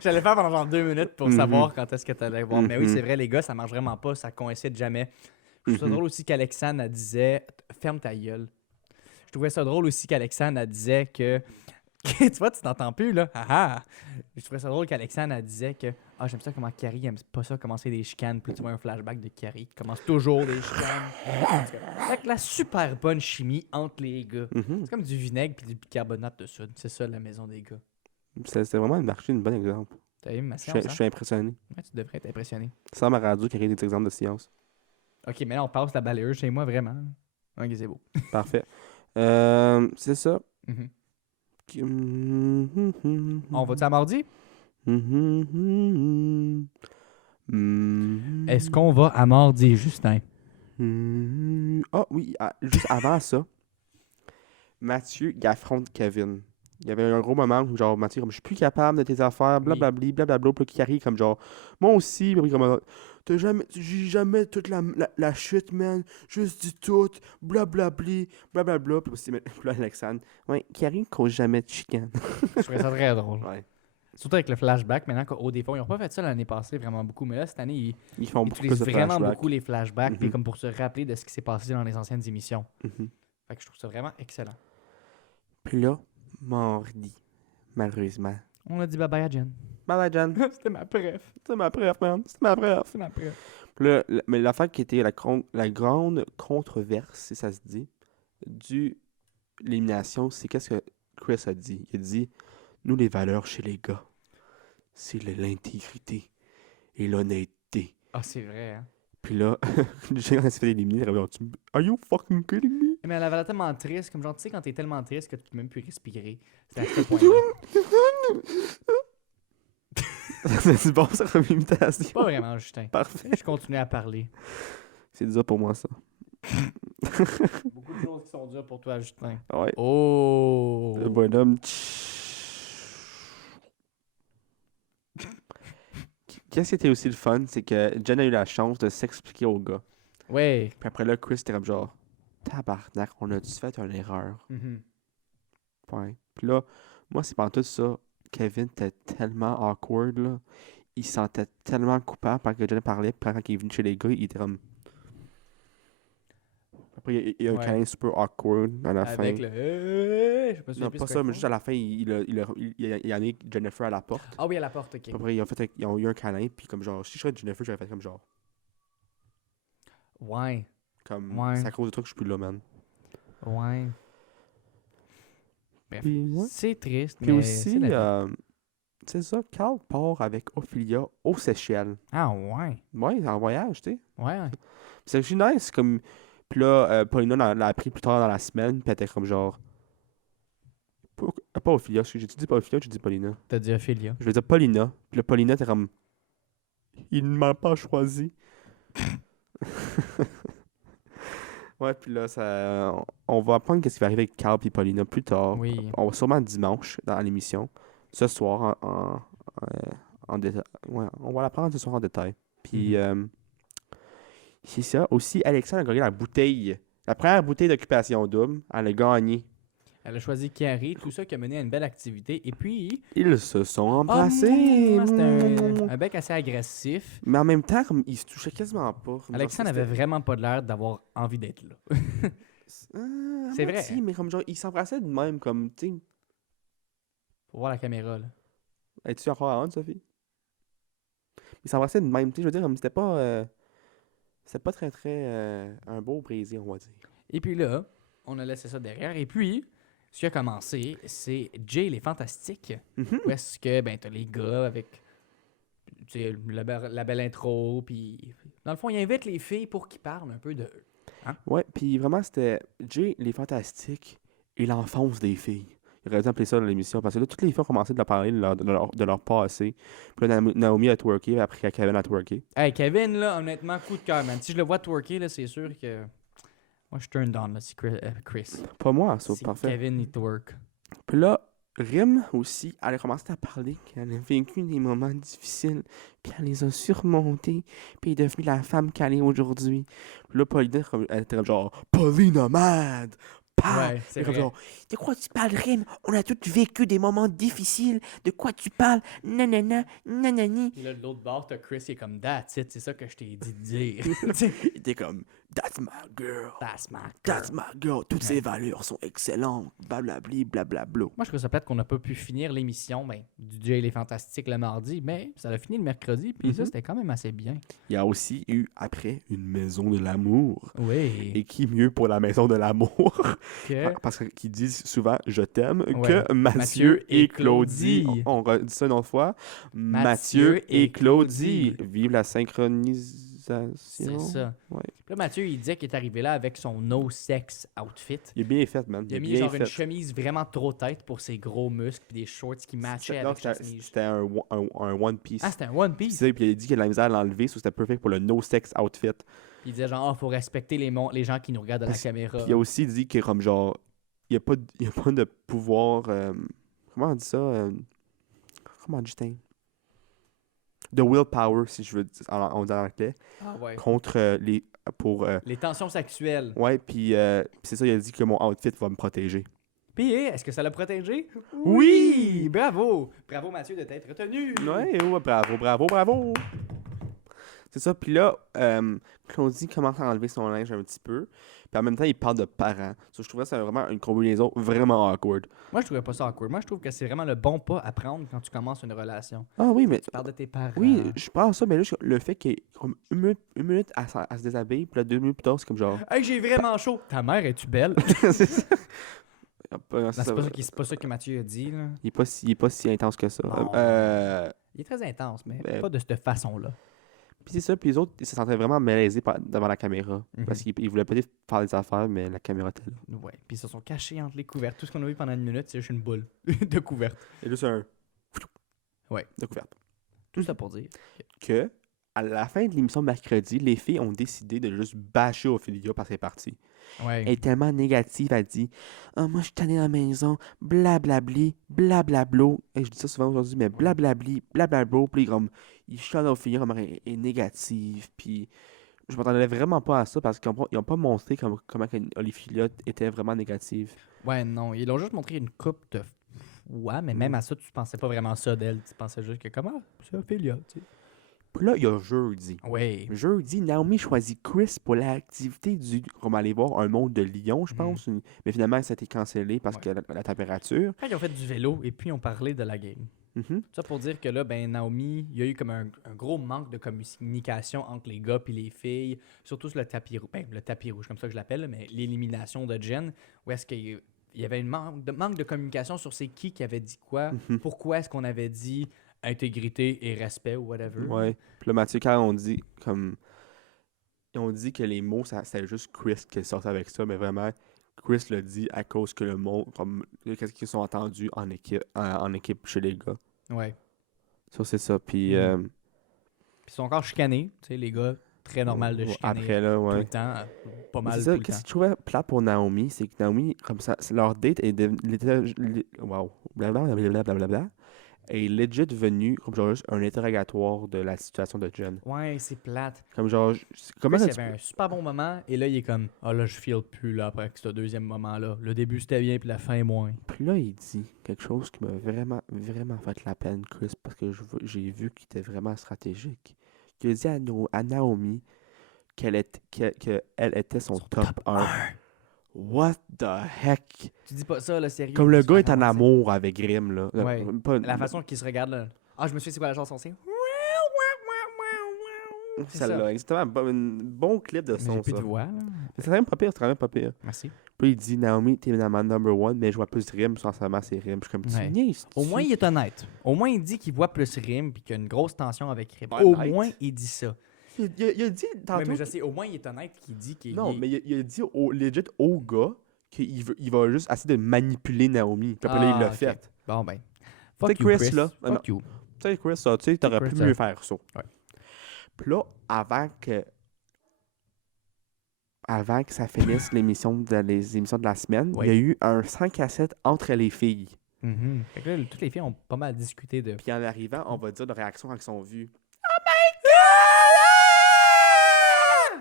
j'allais faire pendant genre 2 minutes pour Mhm. savoir quand est-ce que tu allais voir. Mais oui, Mhm. c'est vrai, les gars, ça marche vraiment pas, ça coïncide jamais. Je trouve ça Mhm. drôle aussi qu'Alexandre elle disait ferme ta gueule. Je trouvais ça drôle aussi qu'Alexandre elle disait que tu vois, tu t'entends plus là. Ah ah. Je trouvais ça drôle qu'Alexandre elle disait que j'aime ça comment Carrie aime pas ça commencer des chicanes. Puis tu vois un flashback de Carrie qui commence toujours des chicanes. En tout cas, fait que la super bonne chimie entre les gars. Mhm. C'est comme du vinaigre puis du bicarbonate de soude. C'est ça la maison des gars. C'était vraiment marché, un bon exemple. T'as aimé ma Je séance, hein? suis impressionné. Ouais, tu devrais être impressionné. Sans ma radio qui a des exemples de science. Ok, mais là on passe la balayeuse chez moi vraiment. Ok, c'est beau. Parfait. C'est ça. Mhm. On On va-tu à mardi? Est-ce qu'on va à mardi, Justin? Ah oui, juste avant ça, Mathieu, il affronte Kevin. Il y avait un gros moment où, genre, Mathieu, comme, je suis plus capable de tes affaires, blablabli, blablabla, puis qui arrive comme, genre, moi aussi, puis comme, j'ai jamais toute la chute, man, juste du tout, blablabli, blablabla, puis aussi, puis là, Alexandre, ouais, Carrie cause jamais de chicane. Je trouvais ça très drôle. Ouais. Surtout avec le flashback, maintenant qu'au dépôt, ils n'ont pas fait ça l'année passée vraiment beaucoup, mais là, cette année, Ils font ils beaucoup plus utilisent de vraiment flashbacks. beaucoup les flashbacks, puis Mhm. comme pour se rappeler de ce qui s'est passé dans les anciennes émissions. Mhm. Fait que je trouve ça vraiment excellent. Puis là, mardi, malheureusement. On a dit bye-bye à Jen. Bye bye, Jan. C'était ma préf. C'est ma préf, man. C'est ma préf. C'est ma préf. Puis là, mais l'affaire qui était la grande controverse, si ça se dit, de l'élimination, c'est qu'est-ce que Chris a dit. Il a dit, nous, les valeurs chez les gars, c'est l'intégrité et l'honnêteté. Ah, c'est vrai, hein? Puis là, j'ai quand il s'est fait éliminer, il a dit, are you fucking kidding me? Mais elle avait tellement triste, comme genre, tu sais, quand t'es tellement triste que tu peux même plus respirer. C'est à ce point-là. C'est bon, ça comme imitation. Pas vraiment, Justin. Parfait. Je continue à parler. C'est dur pour moi, ça. Beaucoup de choses qui sont dures pour toi, Justin. Ouais. Oh! Le bonhomme. qu'est-ce qui était aussi le fun, c'est que Jen a eu la chance de s'expliquer au gars. Ouais. Puis après là, Chris était comme genre, tabarnak, on a-tu fait une erreur? Mhm. Point. Puis là, moi, c'est pendant tout ça, Kevin était tellement awkward, là. Il se sentait tellement coupable quand que Jen parlait, puis quand il est venu chez les gars, il était comme... Après, il y a un Ouais. câlin super awkward à la fin. Avec le. Je sais pas si Non, pas ça, mais juste à la fin, il a amené Jennifer à la porte. Ah oui, à la porte, ok. Puis après, ils ont eu un câlin, puis comme genre, si je serais Jennifer, j'aurais fait comme genre... Ouais. Comme, Ouais. c'est à cause de toi que je suis plus là, man. Ouais. Bref. Puis, ouais. C'est triste, Puis mais aussi, c'est la vie. c'est ça, Carl part avec Ophelia aux Seychelles. Ah ouais. Ouais, en voyage, tu sais. Ouais. C'est aussi nice, comme... Puis là, Paulina l'a appris plus tard dans la semaine, puis elle était comme genre... Pas Ophelia, j'ai dit pas Ophelia, j'ai dit Paulina. T'as dit Ophélia. Je vais dire Paulina. Puis là, Paulina était comme... Il ne m'a pas choisi. Ouais, puis là, on va apprendre qu'est-ce qui va arriver avec Carl et Paulina plus tard. Oui. On va sûrement dimanche dans l'émission. Ce soir, en détail. Ouais, on va l'apprendre ce soir en détail. Puis, c'est ça. Aussi, Alexa a gagné la bouteille. La première bouteille d'occupation double. Elle a gagné. Elle a choisi Carrie, tout ça qui a mené à une belle activité. Et puis. Ils se sont embrassés. C'était un bec assez agressif. Mais en même temps, comme, ils se touchaient quasiment pas. Comme Alexandre genre, n'avait vraiment pas de l'air d'avoir envie d'être là. C'est vrai. moitié, mais comme genre, ils s'embrassaient de même, comme, tu sais. Faut voir la caméra, là. Es-tu encore à on, Sophie? Ils s'embrassaient de même, tu sais, je veux dire, comme c'était pas très, très un beau baiser, on va dire. Et puis là, on a laissé ça derrière. Et puis, ce qui a commencé, c'est Jay les Fantastiques. Où est-ce que, ben, t'as les gars avec, tu sais, la belle intro, puis dans le fond, ils invitent les filles pour qu'ils parlent un peu de eux. Ouais, puis vraiment, c'était Jay, les Fantastiques et l'enfance des filles. Il aurait dû appeler ça dans l'émission, parce que là, toutes les filles ont commencé de leur parler de leur passé. Puis là, Naomi a twerké, après Kevin a twerké. Hey, Kevin, là, honnêtement, coup de cœur, man. Si je le vois twerker, là, c'est sûr que... Moi, je turn down, là, si Chris. Pas moi, c'est Si parfait. Kevin, il twerk. Puis là, Rim aussi, elle a commencé à parler qu'elle a vécu des moments difficiles, puis elle les a surmontés, puis elle est devenue la femme qu'elle est aujourd'hui. Puis là, Paulina, elle était comme genre, Paulina mad! Ouais, c'est Comme vrai. genre, de quoi tu parles, Rim? On a tous vécu des moments difficiles. De quoi tu parles? Nanana, nanani. Puis là, de l'autre bord, t'as Chris, il est comme, that's it, c'est ça que je t'ai dit de dire. Il était comme, that's my girl. That's my girl. That's my girl. Toutes ses valeurs sont excellentes. Blablabli, blablabla. Moi, je trouve ça plate qu'on n'a pas pu finir l'émission du Jay les Fantastiques le mardi, mais ça a fini le mercredi, puis ça, c'était quand même assez bien. Il y a aussi eu, après, une maison de l'amour. Oui. Et qui mieux pour la maison de l'amour? Que... Parce qu'ils disent souvent je t'aime Ouais. que Mathieu et Claudie. Claudie. On redit ça une autre fois. Mathieu Mathieu et et Claudie. Claudie. Vive la synchronisation. C'est ça. Ouais. Puis là, Mathieu, il disait qu'il est arrivé là avec son no-sex outfit. Il est bien fait, man. Il a mis bien genre une fait. chemise vraiment trop tête pour ses gros muscles puis des shorts qui matchaient Non, avec sa chemise. c'était un One Piece. Ah, c'était un One Puis Piece. il a dit qu'il a de la misère à l'enlever, so c'était perfect pour le no sex outfit. Puis il disait genre, faut respecter les gens qui nous regardent à la Parce- caméra. Puis il a aussi dit que comme genre il n'y a pas de pouvoir comment on dit ça comment on dit ça? De willpower si je veux dire on dit en anglais Ah ouais. contre Les tensions sexuelles. ouais puis c'est ça il a dit que mon outfit va me protéger. Puis, est-ce que ça l'a protégé? Oui! Bravo! Bravo, Mathieu, de t'être retenu! Ouais, bravo. C'est ça, puis là, Claudie commence à enlever son linge un petit peu, puis en même temps, il parle de parents. So, je trouvais que c'est vraiment une combinaison vraiment awkward. Moi, je trouvais pas ça awkward. Moi, je trouve que c'est vraiment le bon pas à prendre quand tu commences une relation. Ah oui, mais Tu parles de tes parents. oui, je pense ça, mais là, le fait qu'il y ait comme une minute à se déshabiller, puis là, 2 minutes plus tard, c'est comme genre... Hey, j'ai vraiment chaud! Ta mère, es-tu belle? c'est ça. Non, c'est pas ça que Mathieu a dit, là. Il est pas si intense que ça. Non. Il est très intense, mais Ben, pas de cette façon-là. Puis c'est ça, puis les autres, ils se sentaient vraiment malaisés devant la caméra. Parce qu'ils voulaient peut-être faire des affaires, mais la caméra était là. Ouais. Puis ils se sont cachés entre les couvertes. Tout ce qu'on a vu pendant une minute, c'est juste une boule de couverte. Et là, c'est un... Ouais. De couverte. Tout ça pour dire. Que à la fin de l'émission mercredi, les filles ont décidé de juste bâcher Ophélia parce qu'elle est partie. Ouais. Elle est tellement négative, elle dit « Ah, moi, je suis tannée dans la maison, blablabli, blablablo. » Et je dis ça souvent aujourd'hui, mais blablabli, blablablo. Puis comme, ils chantent à Ophélia comme elle est négative. Puis je m'attendais vraiment pas à ça parce qu'ils n'ont pas montré comment Ophélia était vraiment négative. Ouais, non. Ils l'ont juste montré une coupe de fois, mais même à ça, tu pensais pas vraiment ça d'elle. Tu pensais juste que comment? C'est Ophélia, tu sais. Puis là, il y a jeudi. Ouais. Jeudi, Naomi choisit Chris pour l'activité on va aller voir un monde de Lyon, je pense. Mais finalement, ça a été cancellé parce que la température. Quand ils ont fait du vélo et puis ils ont parlé de la game. Mhm. Ça pour dire que là, ben Naomi, il y a eu comme un gros manque de communication entre les gars et les filles, surtout sur le tapis rouge. Ben, le tapis rouge, comme ça que je l'appelle, mais l'élimination de Jen, où est-ce qu'il y avait une manque de communication sur c'est qui avait dit quoi, pourquoi est-ce qu'on avait dit intégrité et respect ou whatever. Ouais. Puis là, Mathieu, quand on dit comme. Ils ont dit que les mots, c'était juste Chris qui sortait avec ça, mais vraiment, Chris l'a dit à cause que le mot, comme, qu'est-ce qu'ils sont entendus en équipe chez les gars. Ouais. Ça, c'est ça. Puis. Puis ils sont encore chicanés, tu sais, les gars, très normal de chicaner Après, là, tout ouais. le temps, pas Mais mal c'est tout ça, le qu'est-ce temps. que je trouvais plat pour Naomi, c'est que Naomi, comme ça, leur date est devenue. Wow. Blablabla. Est legit devenu comme genre juste un interrogatoire de la situation de Jen. Ouais, c'est plate. Comme genre. Comment Chris, ça il y avait un super bon moment, et là, il est comme, ah là, je feel plus, là, après ce deuxième moment-là. Le début, c'était bien, puis la fin, moins. Puis là, il dit quelque chose qui m'a vraiment, vraiment fait la peine, Chris, parce que j'ai vu qu'il était vraiment stratégique. Il a dit à Naomi qu'elle était son top 1. What the heck? Tu dis pas ça, là, sérieux. Comme le tu gars vas est en ramasser. amour avec Grim, là. Ouais. Pas- La façon qu'il se regarde, là. Ah, je me suis dit, c'est quoi la chanson, c'est... c'est ça. Celle-là, exactement. Un bon clip de Mais son, j'ai plus ça. de voix, là. Mais c'est vraiment pas pire, c'est vraiment pas pire. Merci. Puis il dit, Naomi, t'es ma number one, mais je vois plus Rim, sincèrement, c'est Rim. Je suis comme, Ouais. tu niaises. Au moins, il est honnête. Au moins, il dit qu'il voit plus Rim, puis qu'il y a une grosse tension avec Rim. Honnête. Au moins, il dit ça. Il a dit tantôt. Mais je sais, au moins, il est honnête qu'il dit qu'il Non, est... mais il a dit legit au gars qu'il va juste essayer de manipuler Naomi. Puis après, là, il l'a ok. fait. Bon, ben. T'sais, Fuck you, Chris, Chris. là. Fuck you. Tu sais, Chris, ça, tu sais, t'aurais Chris, pu ça. mieux faire ça. Ouais. Puis là, avant que ça finisse les émissions de la semaine, Oui. il y a eu un 5 à 7 entre les filles. Mhm. Fait que là, toutes les filles ont pas mal discuté de... Puis en arrivant, on va dire de réaction quand ils sont vus.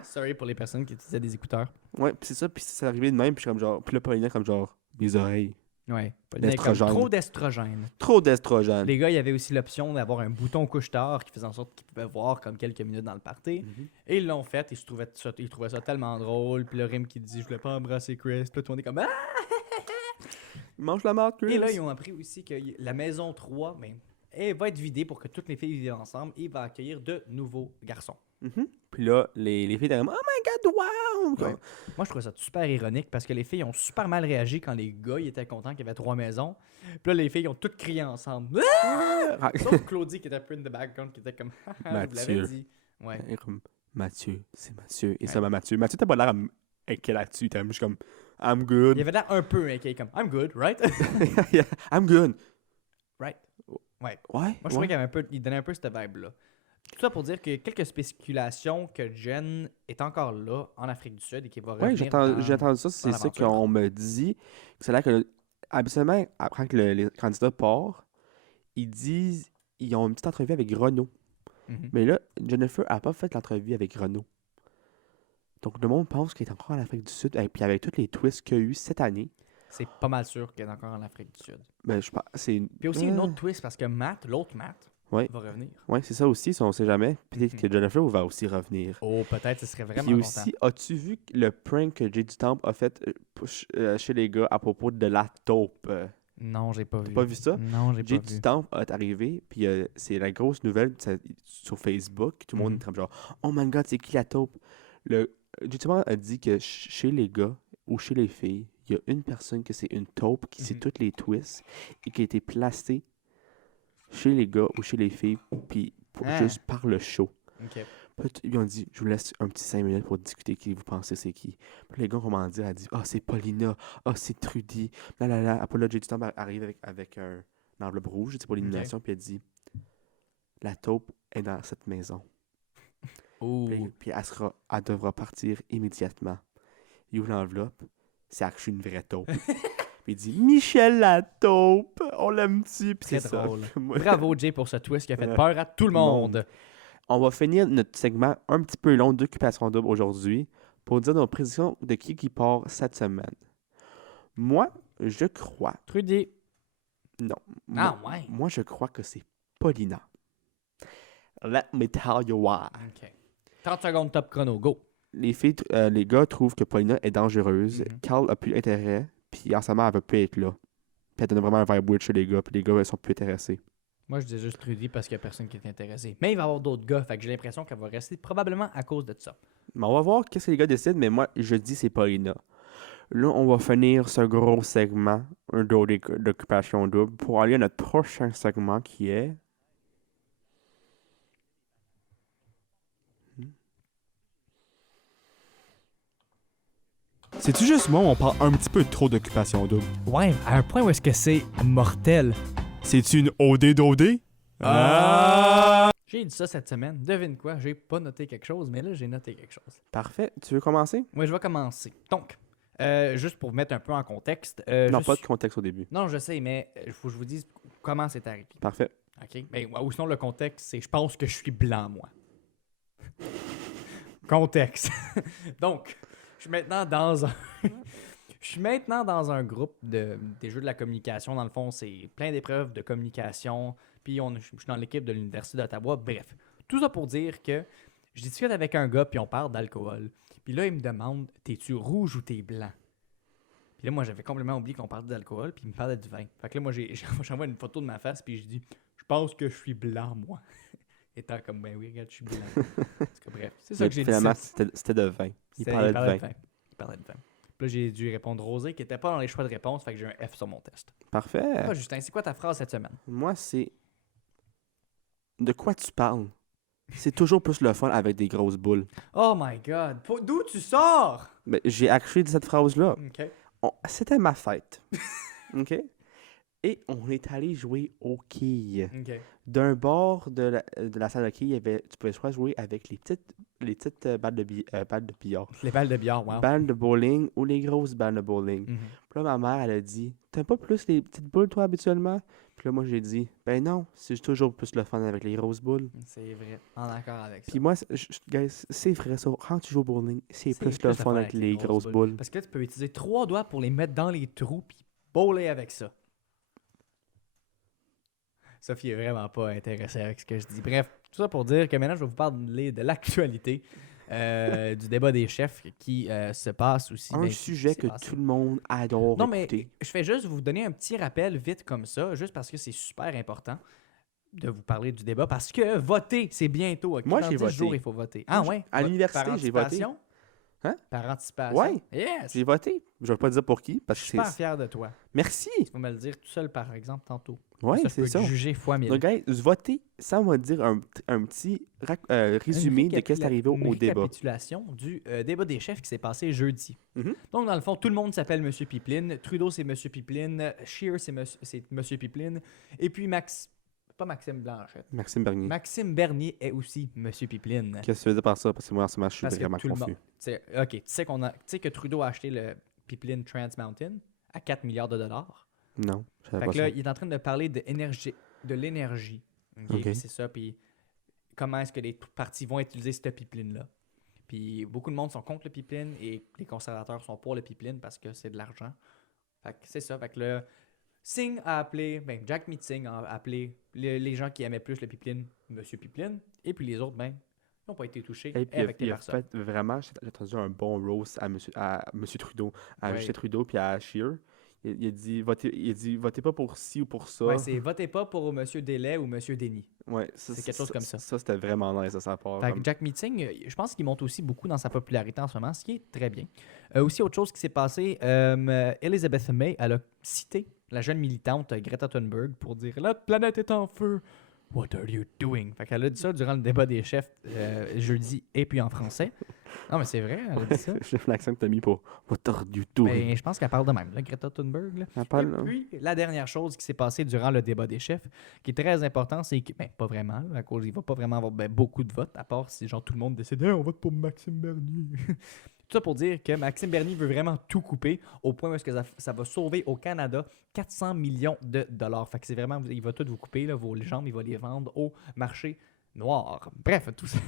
Sorry pour les personnes qui utilisaient des écouteurs. Ouais, puis c'est ça, puis c'est arrivé de même, puis je suis comme genre, puis là, Paulina comme genre, mes oreilles. Ouais. L'estrogène. Trop d'estrogène. Trop d'estrogène. Les gars, il y avait aussi l'option d'avoir un bouton couche-tard qui faisait en sorte qu'ils pouvaient voir comme quelques minutes dans le party. Mhm. Et ils l'ont fait, ils trouvaient ça tellement drôle. Puis le Rim qui dit, je voulais pas embrasser Chris. Puis là, tout le monde est comme, ah! Il mange la marque, Chris. Et là, ils ont appris aussi que la maison 3, ben, elle va être vidée pour que toutes les filles vivent ensemble et va accueillir de nouveaux garçons. Mhm. Puis là, les filles étaient comme, oh my god, wow! Ouais. Moi, je trouvais ça super ironique parce que les filles ont super mal réagi quand les gars ils étaient contents qu'il y avait 3 maisons. Puis là, les filles ont toutes crié ensemble. Ah! Sauf Claudie qui était un peu in the background, qui était comme, je vous Mathieu. l'avais dit. Ouais. Et comme, Mathieu, c'est Mathieu. Et Ouais. ça m'a Mathieu. Mathieu, t'as pas l'air inquiet là-dessus. T'es juste comme, I'm good. Il avait l'air un peu inquiet, comme, I'm good, right? Yeah, I'm good. Right. Ouais. Ouais. Moi, je trouvais qu'il donnait un peu cette vibe-là. Tout ça pour dire que quelques spéculations que Jen est encore là en Afrique du Sud et qu'il va Ouais, revenir j'ai entendu ça. C'est ça l'aventure. qu'on me dit. C'est là que, habituellement, après que les candidats partent, ils ont une petite entrevue avec Renaud. Mhm. Mais là, Jennifer a pas fait l'entrevue avec Renaud. Donc, le monde pense qu'il est encore en Afrique du Sud. Et puis, avec tous les twists qu'il y a eu cette année, C'est pas mal sûr qu'elle est encore en Afrique du Sud. ben, je pense c'est Puis aussi une autre twist parce que l'autre Matt, Ouais. va revenir. Ouais, c'est ça aussi, ça, on sait jamais. Peut-être que Jennifer va aussi revenir. Oh, peut-être, ce serait vraiment Puis content. aussi, as-tu vu le prank que Jay du Temple a fait chez les gars à propos de la taupe? Non, j'ai pas vu. T'as pas vu ça? Non, j'ai Jay pas du vu. Temple est arrivé, puis c'est la grosse nouvelle sur Facebook. Tout le monde Mhm. est comme genre, oh my god, c'est qui la taupe? Jay du Temple a dit que chez les gars ou chez les filles, il y a une personne que c'est une taupe qui sait Mhm. toutes les twists et qui a été placée chez les gars ou chez les filles, puis Ah. juste par le show. Ok. Ils ont dit, je vous laisse un petit 5 minutes pour discuter qui vous pensez c'est qui. Puis les gars comment dire, elle dit, ah c'est Paulina, ah c'est Trudy, là là là. Après là, Jay du Temple arrive avec un enveloppe rouge, c'est pour l'élimination, puis elle dit, la taupe est dans cette maison. Oh. Puis elle devra partir immédiatement. Il ouvre l'enveloppe. C'est actually une vraie taupe. Puis il dit Michel la taupe, on l'aime-tu? Puis C'est c'est ça. drôle. Moi- Bravo, Jay, pour ce twist qui a fait peur à tout le monde. On va finir notre segment un petit peu long d'occupation double aujourd'hui pour dire nos prédictions de qui part cette semaine. Moi, je crois. Trudy. Non. Ah, ouais. Moi, je crois que c'est Paulina. Let me tell you why. OK. 30 secondes top chrono, go. Les gars trouvent que Paulina est dangereuse. Mhm. Carl a plus d'intérêt. Puis en ce moment, elle veut plus être là. Puis elle donne vraiment un vibe weird chez les gars. Puis les gars, ils sont plus intéressés. Moi, je dis juste Trudy parce qu'il n'y a personne qui est intéressé. Mais il va y avoir d'autres gars, fait que j'ai l'impression qu'elle va rester probablement à cause de ça. Mais on va voir qu'est-ce que les gars décident. Mais moi, je dis c'est Paulina. Là, on va finir ce gros segment d'occupation double pour aller à notre prochain segment qui est... C'est-tu juste moi où on parle un petit peu trop d'occupation double? Ouais, à un point où est-ce que c'est mortel. C'est-tu une OD d'OD? Ah! J'ai dit ça cette semaine. Devine quoi, j'ai pas noté quelque chose, mais là, j'ai noté quelque chose. Parfait. Tu veux commencer? Moi, je vais commencer. Donc, juste pour vous mettre un peu en contexte. Non, je pas de suis- contexte au début. Non, je sais, mais il faut que je vous dise comment c'est arrivé. Parfait. OK? Ben, ou sinon, le contexte, c'est je pense que je suis blanc, moi. Contexte. Donc, je suis maintenant dans un. Je suis maintenant dans un groupe des jeux de la communication. Dans le fond, c'est plein d'épreuves de communication. Puis je suis dans l'équipe de l'Université d'Ottawa. Bref, tout ça pour dire que je discute avec un gars, puis on parle d'alcool. Puis là, il me demande, t'es-tu rouge ou t'es blanc? Puis là, moi, j'avais complètement oublié qu'on parlait d'alcool, puis il me parlait du vin. Fait que là, moi, j'envoie une photo de ma face, puis je dis, je pense que je suis blanc, moi. Étant comme, ben oui, regarde, je suis blanc. En tout cas, bref, c'est ça que j'ai dit. Finalement, c'était de vin. Il parlait de vin. Il parlait de vin. Puis là, j'ai dû répondre rosé, qui n'était pas dans les choix de réponse, fait que j'ai un F sur mon test. Parfait. Ah, Justin, c'est quoi ta phrase cette semaine? Moi, c'est... De quoi tu parles? C'est toujours plus le fun avec des grosses boules. Oh my God! D'où tu sors? Mais j'ai actually dit cette phrase-là. OK. C'était ma fête. OK? Et on est allé jouer aux quilles. OK. D'un bord de la salle de quilles, tu pouvais soit jouer avec les petites balles de billard. Les balles de billard, wow. Balles de bowling ou les grosses balles de bowling. Mhm. Puis là, ma mère, elle a dit « T'aimes pas plus les petites boules, toi, habituellement? » Puis là, moi, j'ai dit « Ben non, c'est toujours plus le fun avec les grosses boules. C'est vrai. En accord avec » ça. Puis moi, guys, c'est vrai ça. Quand tu joues au bowling, c'est plus le fun avec les grosses boules. Parce que là, tu peux utiliser 3 doigts pour les mettre dans les trous puis bowler avec ça. Sophie est vraiment pas intéressée avec ce que je dis. Bref, tout ça pour dire que maintenant, je vais vous parler de l'actualité du débat des chefs qui se passe aussi. Un sujet que tout le monde adore Non, mais écouter. je fais juste vous donner un petit rappel vite comme ça, juste parce que c'est super important de vous parler du débat, parce que voter, c'est bientôt. OK? Moi, Dans j'ai 10 voté. jours, il faut voter. Ah ouais? À l'université, Par j'ai voté. anticipation? Hein? Par anticipation? Ouais. Yes! J'ai voté. Je vais pas dire pour qui, Je parce que suis super c'est... fier de toi. Merci! Tu vas me le dire tout seul, par exemple, tantôt. Oui, je c'est peux ça. te juger fois mille. Donc, guys, voter, ça va dire un petit résumé de ce qui est arrivé au Une débat. récapitulation du débat des chefs qui s'est passé jeudi. Mhm. Donc, dans le fond, tout le monde s'appelle M. Pipeline. Trudeau, c'est M. Pipeline. Scheer, c'est M. Pipeline. Et puis, pas Maxime Blanchette. Maxime Bernier. Maxime Bernier est aussi M. Pipeline. Qu'est-ce que tu veux dire par ça? Parce que moi, en ce moment, je suis Parce que vraiment tout le confus. monde. OK, tu sais que Trudeau a acheté le Pipeline Trans Mountain à 4 milliards de dollars. Non, je savais Fait pas que là, ça. il est en train de parler de l'énergie. OK? Ok. C'est ça. Puis comment est-ce que les partis vont utiliser ce pipeline-là? Puis beaucoup de monde sont contre le pipeline et les conservateurs sont pour le pipeline parce que c'est de l'argent. Fait que c'est ça. Fait que là, Jack Meeting a appelé les gens qui aimaient plus le pipeline, Monsieur Pipeline. Et puis les autres, ben, n'ont pas été touchés Et puis, avec les il a personnes. fait vraiment, j'ai entendu un bon roast à monsieur Trudeau, à Ouais. Justin Trudeau puis à Scheer. Il a dit, votez pas pour ci ou pour ça. Ouais, c'est votez pas pour Monsieur Delay ou Monsieur Denis. Ouais, c'est quelque chose comme ça. Ça, c'était vraiment nice de sa part. Fait que Jack Meeting, je pense qu'il monte aussi beaucoup dans sa popularité en ce moment, ce qui est très bien. Aussi, autre chose qui s'est passé, Elizabeth May, elle a cité la jeune militante Greta Thunberg pour dire « La planète est en feu! What are you doing? Fait qu'elle a dit ça durant le débat des chefs jeudi et puis en français. Non, mais c'est vrai, elle a dit ça. Je fais l'accent que t'as mis pour What are you doing? Mais je pense qu'elle parle de même, là, Greta Thunberg. Là. Elle parle, Et puis, la dernière chose qui s'est passée durant le débat des chefs, qui est très important, c'est que, pas vraiment, là, à cause il va pas vraiment avoir beaucoup de votes, à part si genre tout le monde décide on vote pour Maxime Bernier. Tout ça pour dire que Maxime Bernier veut vraiment tout couper, au point où est-ce que ça va sauver au Canada 400 millions de dollars. Fait que c'est vraiment, il va tout vous couper, là, vos jambes, il va les vendre au marché noir. Bref, tout ça.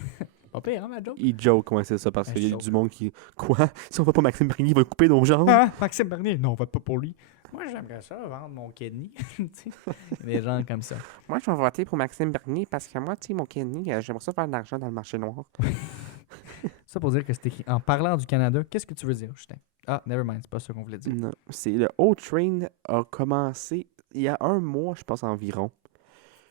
Pas pire, hein, ma joke? Il joke, ouais, c'est ça, parce Un qu'il y a joke. du monde qui. Quoi? Si on va pas Maxime Bernier, il va couper nos jambes. Ah, Maxime Bernier, non, on vote pas pour lui. Moi, j'aimerais ça, vendre mon kidney. Tu sais, des gens comme ça. Moi, je vais voter pour Maxime Bernier parce que moi, tu sais, mon kidney, j'aimerais ça faire de l'argent dans le marché noir. Ça pour dire que c'est écrit en parlant du Canada. Qu'est-ce que tu veux dire, Justin? Ah, never mind, c'est pas ça qu'on voulait dire. Non, c'est le O-Train a commencé il y a un mois, je pense, environ.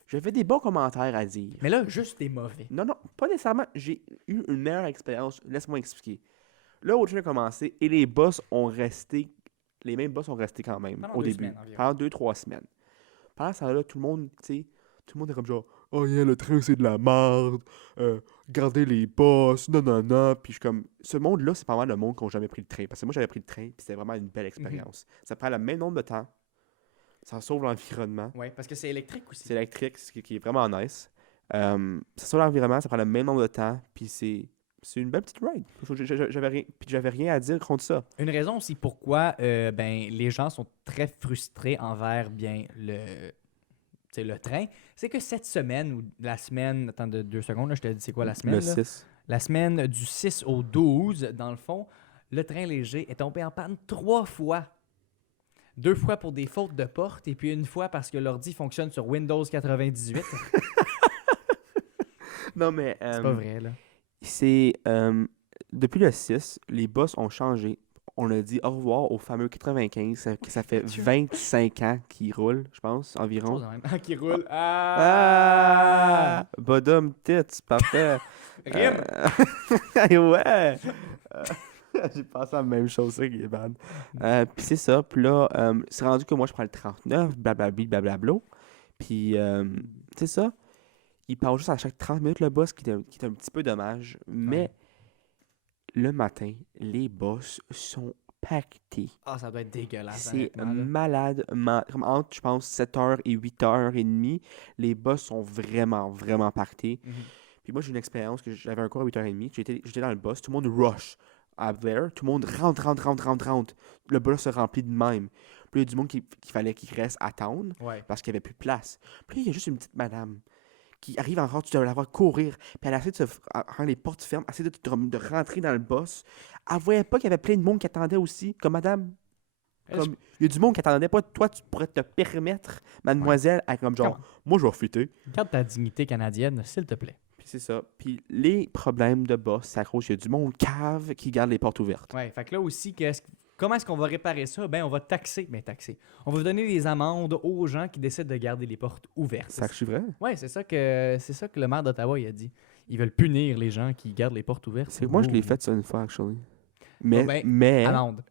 J'avais des bons commentaires à dire. Mais là, juste des mauvais. Non, non, pas nécessairement. J'ai eu une meilleure expérience. Laisse-moi expliquer. Le O-Train a commencé et les boss ont resté. Les mêmes boss ont resté quand même Pendant au 2 début. semaines environ. Pendant 2-3 semaines. Pendant ça, là, tout le monde, tu sais, tout le monde est comme genre, oh yeah, le train c'est de la merde, gardez les boss, non, non, non. Puis je suis comme, ce monde-là, c'est pas mal le monde qui n'a jamais pris le train. Parce que moi, j'avais pris le train, puis c'était vraiment une belle expérience. Ça prend le même nombre de temps, ça sauve l'environnement. Oui, parce que c'est électrique aussi. C'est électrique, ce qui est vraiment nice. Ça sauve l'environnement, ça prend le même nombre de temps, puis c'est une belle petite ride. J'avais rien à dire contre ça. Une raison aussi pourquoi les gens sont très frustrés envers le train, c'est que cette semaine, ou la semaine, attends 2 secondes, là, je te dis c'est quoi la semaine? Le là? 6. La semaine du 6 au 12, dans le fond, le train léger est tombé en panne 3 fois. 2 fois pour des fautes de porte et puis 1 fois parce que l'ordi fonctionne sur Windows 98. Non, mais. C'est pas vrai, là. C'est. Depuis le 6, les boss ont changé. On a dit au revoir au fameux 95. Ça fait 25 ans qu'ils roulent, je pense, environ. Chose de même. Ah, qui roule. Ah! Bottom tits, parfait. Rime! Ouais! J'ai pensé à la même chose, ça qui est bad. Puis c'est ça. Puis là, c'est rendu que moi, je prends le 39, blablabli, blablabla. Puis c'est ça. Il part juste à chaque 30 minutes le boss, qui est un petit peu dommage. Mais le matin, les boss sont pactés. Ah, ça doit être dégueulasse. C'est honnêtement, là. malade. Comme entre, je pense, 7h et 8h30, les boss sont vraiment, vraiment pactés. Mhm. Puis moi, j'ai une expérience que j'avais un cours à 8h30. J'étais dans le boss. Tout le monde rush up there. Tout le monde rentre. Le boss se remplit de même. Puis il y a du monde qu'il fallait qu'il reste attendre Ouais. parce qu'il n'y avait plus de place. Puis il y a juste une petite madame qui arrive encore, tu dois la voir courir. Puis elle essaie de rendre les portes fermes, essaie de rentrer dans le boss. Elle voyait pas qu'il y avait plein de monde qui attendait aussi. Comme madame, comme il y a du monde qui attendait pas. Toi, tu pourrais te permettre, mademoiselle, à comme genre, moi je vais fitter. Garde ta dignité canadienne, s'il te plaît. Puis c'est ça. Puis les problèmes de boss, c'est à cause qu'il y a du monde cave qui garde les portes ouvertes. Ouais, fait que là aussi, comment est-ce qu'on va réparer ça? Ben, on va taxer. On va donner des amendes aux gens qui décident de garder les portes ouvertes. Ça que je suis vrai. Ouais, c'est ça que le maire d'Ottawa il a dit. Ils veulent punir les gens qui gardent les portes ouvertes. C'est que moi, je l'ai beau. fait ça une fois, actually. Bon, ben, Mais Amende.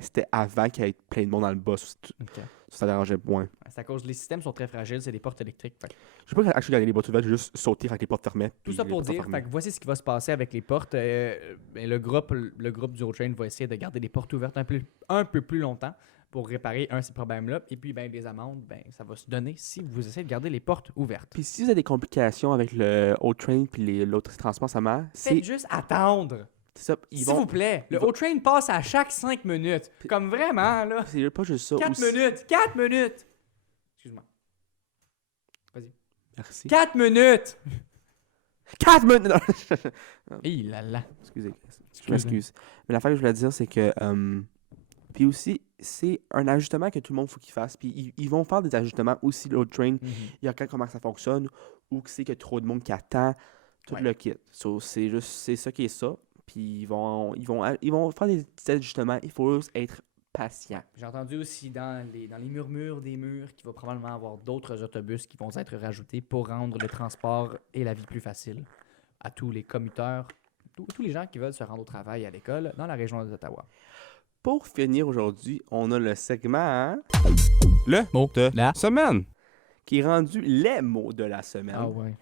c'était avant qu'il y ait plein de monde dans le boss. Ok. Ça dérangeait moins. C'est à cause les systèmes sont très fragiles, c'est des portes électriques. Fait que Je sais pas quand garder les portes ouvertes, j'ai juste sauté quand les portes fermées. tout ça pour dire, fait que voici ce qui va se passer avec les portes. Le groupe du O-Train va essayer de garder les portes ouvertes un peu plus longtemps pour réparer ces problèmes-là. Et puis, les amendes, ça va se donner si vous essayez de garder les portes ouvertes. Puis si vous avez des complications avec le O-Train puis l'autre transport, ça marche. Faites juste attendre. C'est ça. S'il vous plaît, le O-Train passe à chaque 5 minutes. Comme vraiment, là. C'est pas juste ça. 4 aussi. minutes! 4 minutes! Excuse-moi. Merci. 4 minutes! 4 minutes! Hé là là. Excusez. Je m'excuse. Mais l'affaire que je voulais dire, c'est que. Puis aussi, c'est un ajustement que tout le monde faut qu'il fasse. Puis ils vont faire des ajustements aussi, le O-Train. Il regarde comment ça fonctionne, ou que c'est qu'il y a trop de monde qui attend, tout Ouais. le kit. So, c'est ça qui est ça. Puis ils vont faire des petits ajustements. Il faut juste être patient. J'ai entendu aussi dans les murmures des murs qu'il va probablement avoir d'autres autobus qui vont être rajoutés pour rendre le transport et la vie plus facile à tous les commuteurs, tous les gens qui veulent se rendre au travail et à l'école dans la région d'Ottawa. Pour finir aujourd'hui, on a le segment Le Mot de la semaine. qui est rendu les mots de la semaine. Ah ouais.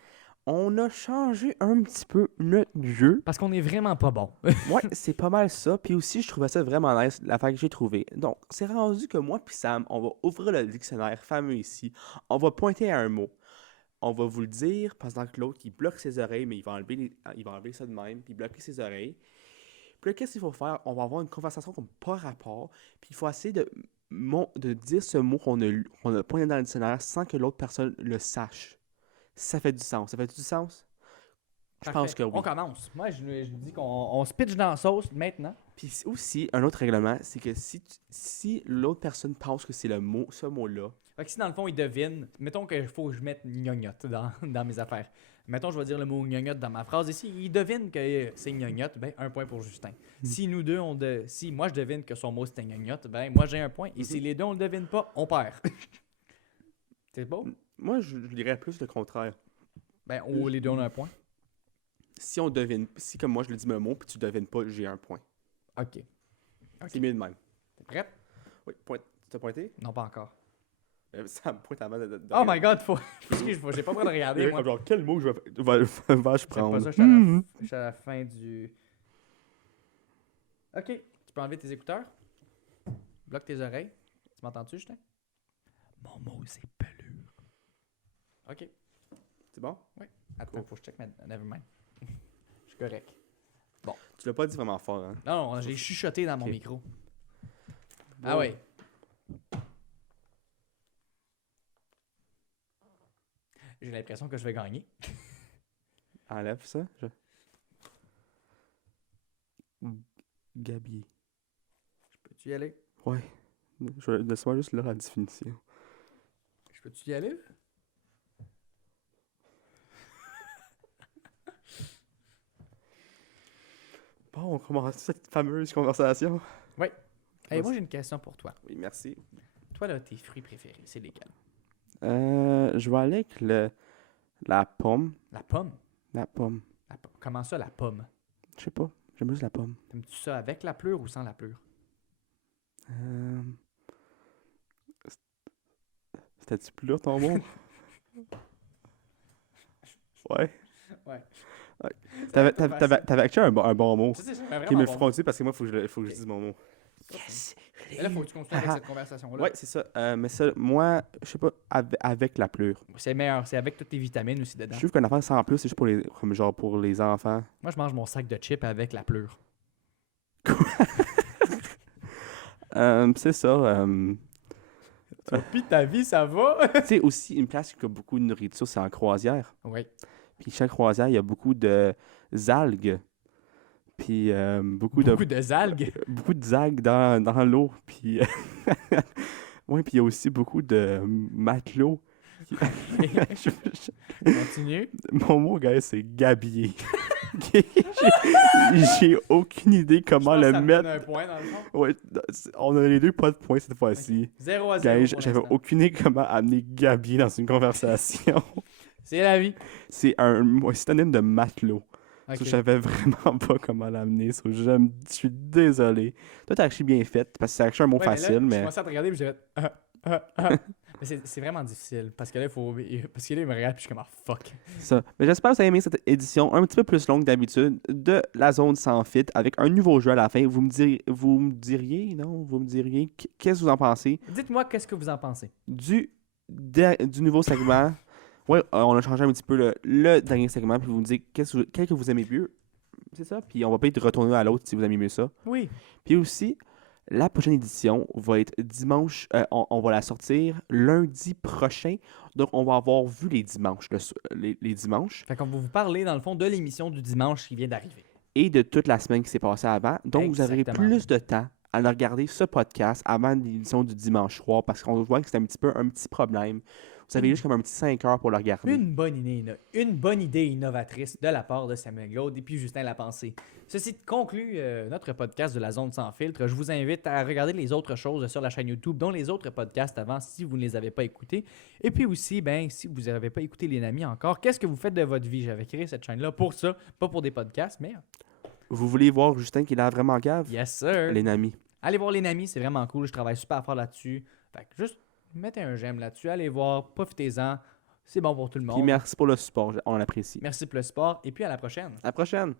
On a changé un petit peu notre jeu. Parce qu'on est vraiment pas bon. Ouais, c'est pas mal ça. Puis aussi, je trouvais ça vraiment nice, l'affaire que j'ai trouvée. Donc, c'est rendu que moi puis Sam, on va ouvrir le dictionnaire fameux ici. On va pointer à un mot. On va vous le dire pendant que l'autre, il bloque ses oreilles, mais il va enlever ça de même, puis bloquer ses oreilles. Puis là, qu'est-ce qu'il faut faire? On va avoir une conversation comme pas rapport, puis il faut essayer de dire ce mot qu'on a pointé dans le dictionnaire sans que l'autre personne le sache. Ça fait du sens. Ça fait du sens? Je pense que oui. On commence. Moi, je dis qu'on se pitch dans la sauce maintenant. Puis aussi, un autre règlement, c'est que si l'autre personne pense que c'est ce mot-là, Fait que si dans le fond, il devine, mettons qu'il faut que je mette gnognotte dans mes affaires. Mettons, je vais dire le mot gnognotte dans ma phrase. Et s'il devine que c'est gnognotte, ben un point pour Justin. Si nous deux, si moi je devine que son mot c'était gnognotte, ben moi j'ai un point. Et si les deux on le devine pas, on perd. C'est beau? moi, je dirais plus le contraire. Ben les deux on a un point. Si comme moi je le dis mon mot, puis tu devines pas, j'ai un point. Ok. C'est mieux de même. T'es prête? Oui, tu t'as pointé? Non, pas encore. Ça me pointe avant de Oh my god, j'ai pas le droit de regarder. Moi. Genre, quel mot vais-je C'est prendre? pas ça, je suis à la fin du. Ok, tu peux enlever tes écouteurs. Bloque tes oreilles. Tu m'entends-tu, Justin? Mon mot, c'est pelure. Ok. C'est bon? Oui. Attends, faut que je check ma. Nevermind. Je suis correct. Tu l'as pas dit vraiment fort, hein? Non, j'ai chuchoté dans mon Ok. micro. Bon. Ah ouais. J'ai l'impression que je vais gagner. Enlève ça. Gabier. Peux-tu y aller? Ouais. Laisse-moi juste là la définition. Je peux-tu y aller? Bon, on commence cette fameuse conversation. Hey, moi j'ai une question pour toi. Oui, merci. Toi, là, tes fruits préférés, c'est lesquels? Je vais aller avec la pomme. La pomme? La pomme. Comment ça, la pomme? Je sais pas. J'aime juste la pomme. T'aimes-tu ça avec la pleure ou sans la pleure? C'était-tu plus là ton mot? Ouais. Ouais. T'avais actually un bon mot Ça, c'est qui vraiment me bon. fera parce que moi, il faut que je dise mon mot. Yes! Et là, faut que tu continues avec cette conversation-là. Ouais, c'est ça. Mais ça, moi, je sais pas, avec la pleure. C'est meilleur, c'est avec toutes tes vitamines aussi dedans. Je trouve qu'un affaire sans plus, c'est juste pour les enfants. Moi, je mange mon sac de chips avec la pleure. C'est ça. Puis ta vie, ça va? Tu sais, aussi, une place qui a beaucoup de nourriture, c'est en croisière. Oui. Puis chaque croisière, il y a beaucoup de algues. Puis beaucoup de algues. beaucoup d'algues dans l'eau. Puis ouais, puis il y a aussi beaucoup de matelots. Continue. Mon mot, gars, c'est gabier. J'ai aucune idée comment Je pense le que ça me mettre. donne un point, dans le fond. Ouais, on a les deux pas de points cette fois-ci. 0 à 0 Gars, pour j'avais l'instant. aucune idée comment amener gabier dans une conversation. C'est la vie. C'est un synonyme de matelot. Ok. So, je savais vraiment pas comment l'amener. So, je suis désolé. Toi, t'as actually bien fait parce que c'est actually un mot Ouais, facile, Je mais. commençais à te regarder et j'ai fait. Mais c'est vraiment difficile parce que là, il me regarde puis je suis comme fuck. Ça. Mais j'espère que vous avez aimé cette édition un petit peu plus longue que d'habitude de la zone sans fit avec un nouveau jeu à la fin. Vous me diriez, qu'est-ce que vous en pensez Dites-moi qu'est-ce que vous en pensez. du nouveau segment? Ouais, on a changé un petit peu le dernier segment, puis vous me dites quel que vous aimez mieux. C'est ça. Puis on va pas être retourné à l'autre si vous aimez mieux ça. Oui. Puis aussi, la prochaine édition va être dimanche. On va la sortir lundi prochain. Donc, on va avoir vu les dimanches. Les dimanches. Fait qu'on va vous parler, dans le fond, de l'émission du dimanche qui vient d'arriver. Et de toute la semaine qui s'est passée avant. Donc, vous aurez Exactement. plus de temps à aller regarder ce podcast avant l'édition du dimanche soir parce qu'on voit que c'est un petit problème. Vous avez juste comme un petit 5 heures pour le regarder. Une bonne idée innovatrice de la part de Samuel Gaude et puis Justin Lapensée. Ceci conclut notre podcast de la zone sans filtre. Je vous invite à regarder les autres choses sur la chaîne YouTube, dont les autres podcasts avant si vous ne les avez pas écoutés. Et puis aussi, si vous n'avez pas écouté Les Namis encore, qu'est-ce que vous faites de votre vie? J'avais créé cette chaîne-là pour ça, pas pour des podcasts, mais Vous voulez voir Justin qui est là vraiment cave? yes sir! Les Namis. Allez voir Les Namis, c'est vraiment cool. Je travaille super fort là-dessus. Fait que juste mettez un j'aime là-dessus. Allez voir, profitez-en. C'est bon pour tout le Puis monde. merci pour le support, on l'apprécie. Merci pour le sport et puis à la prochaine. À la prochaine!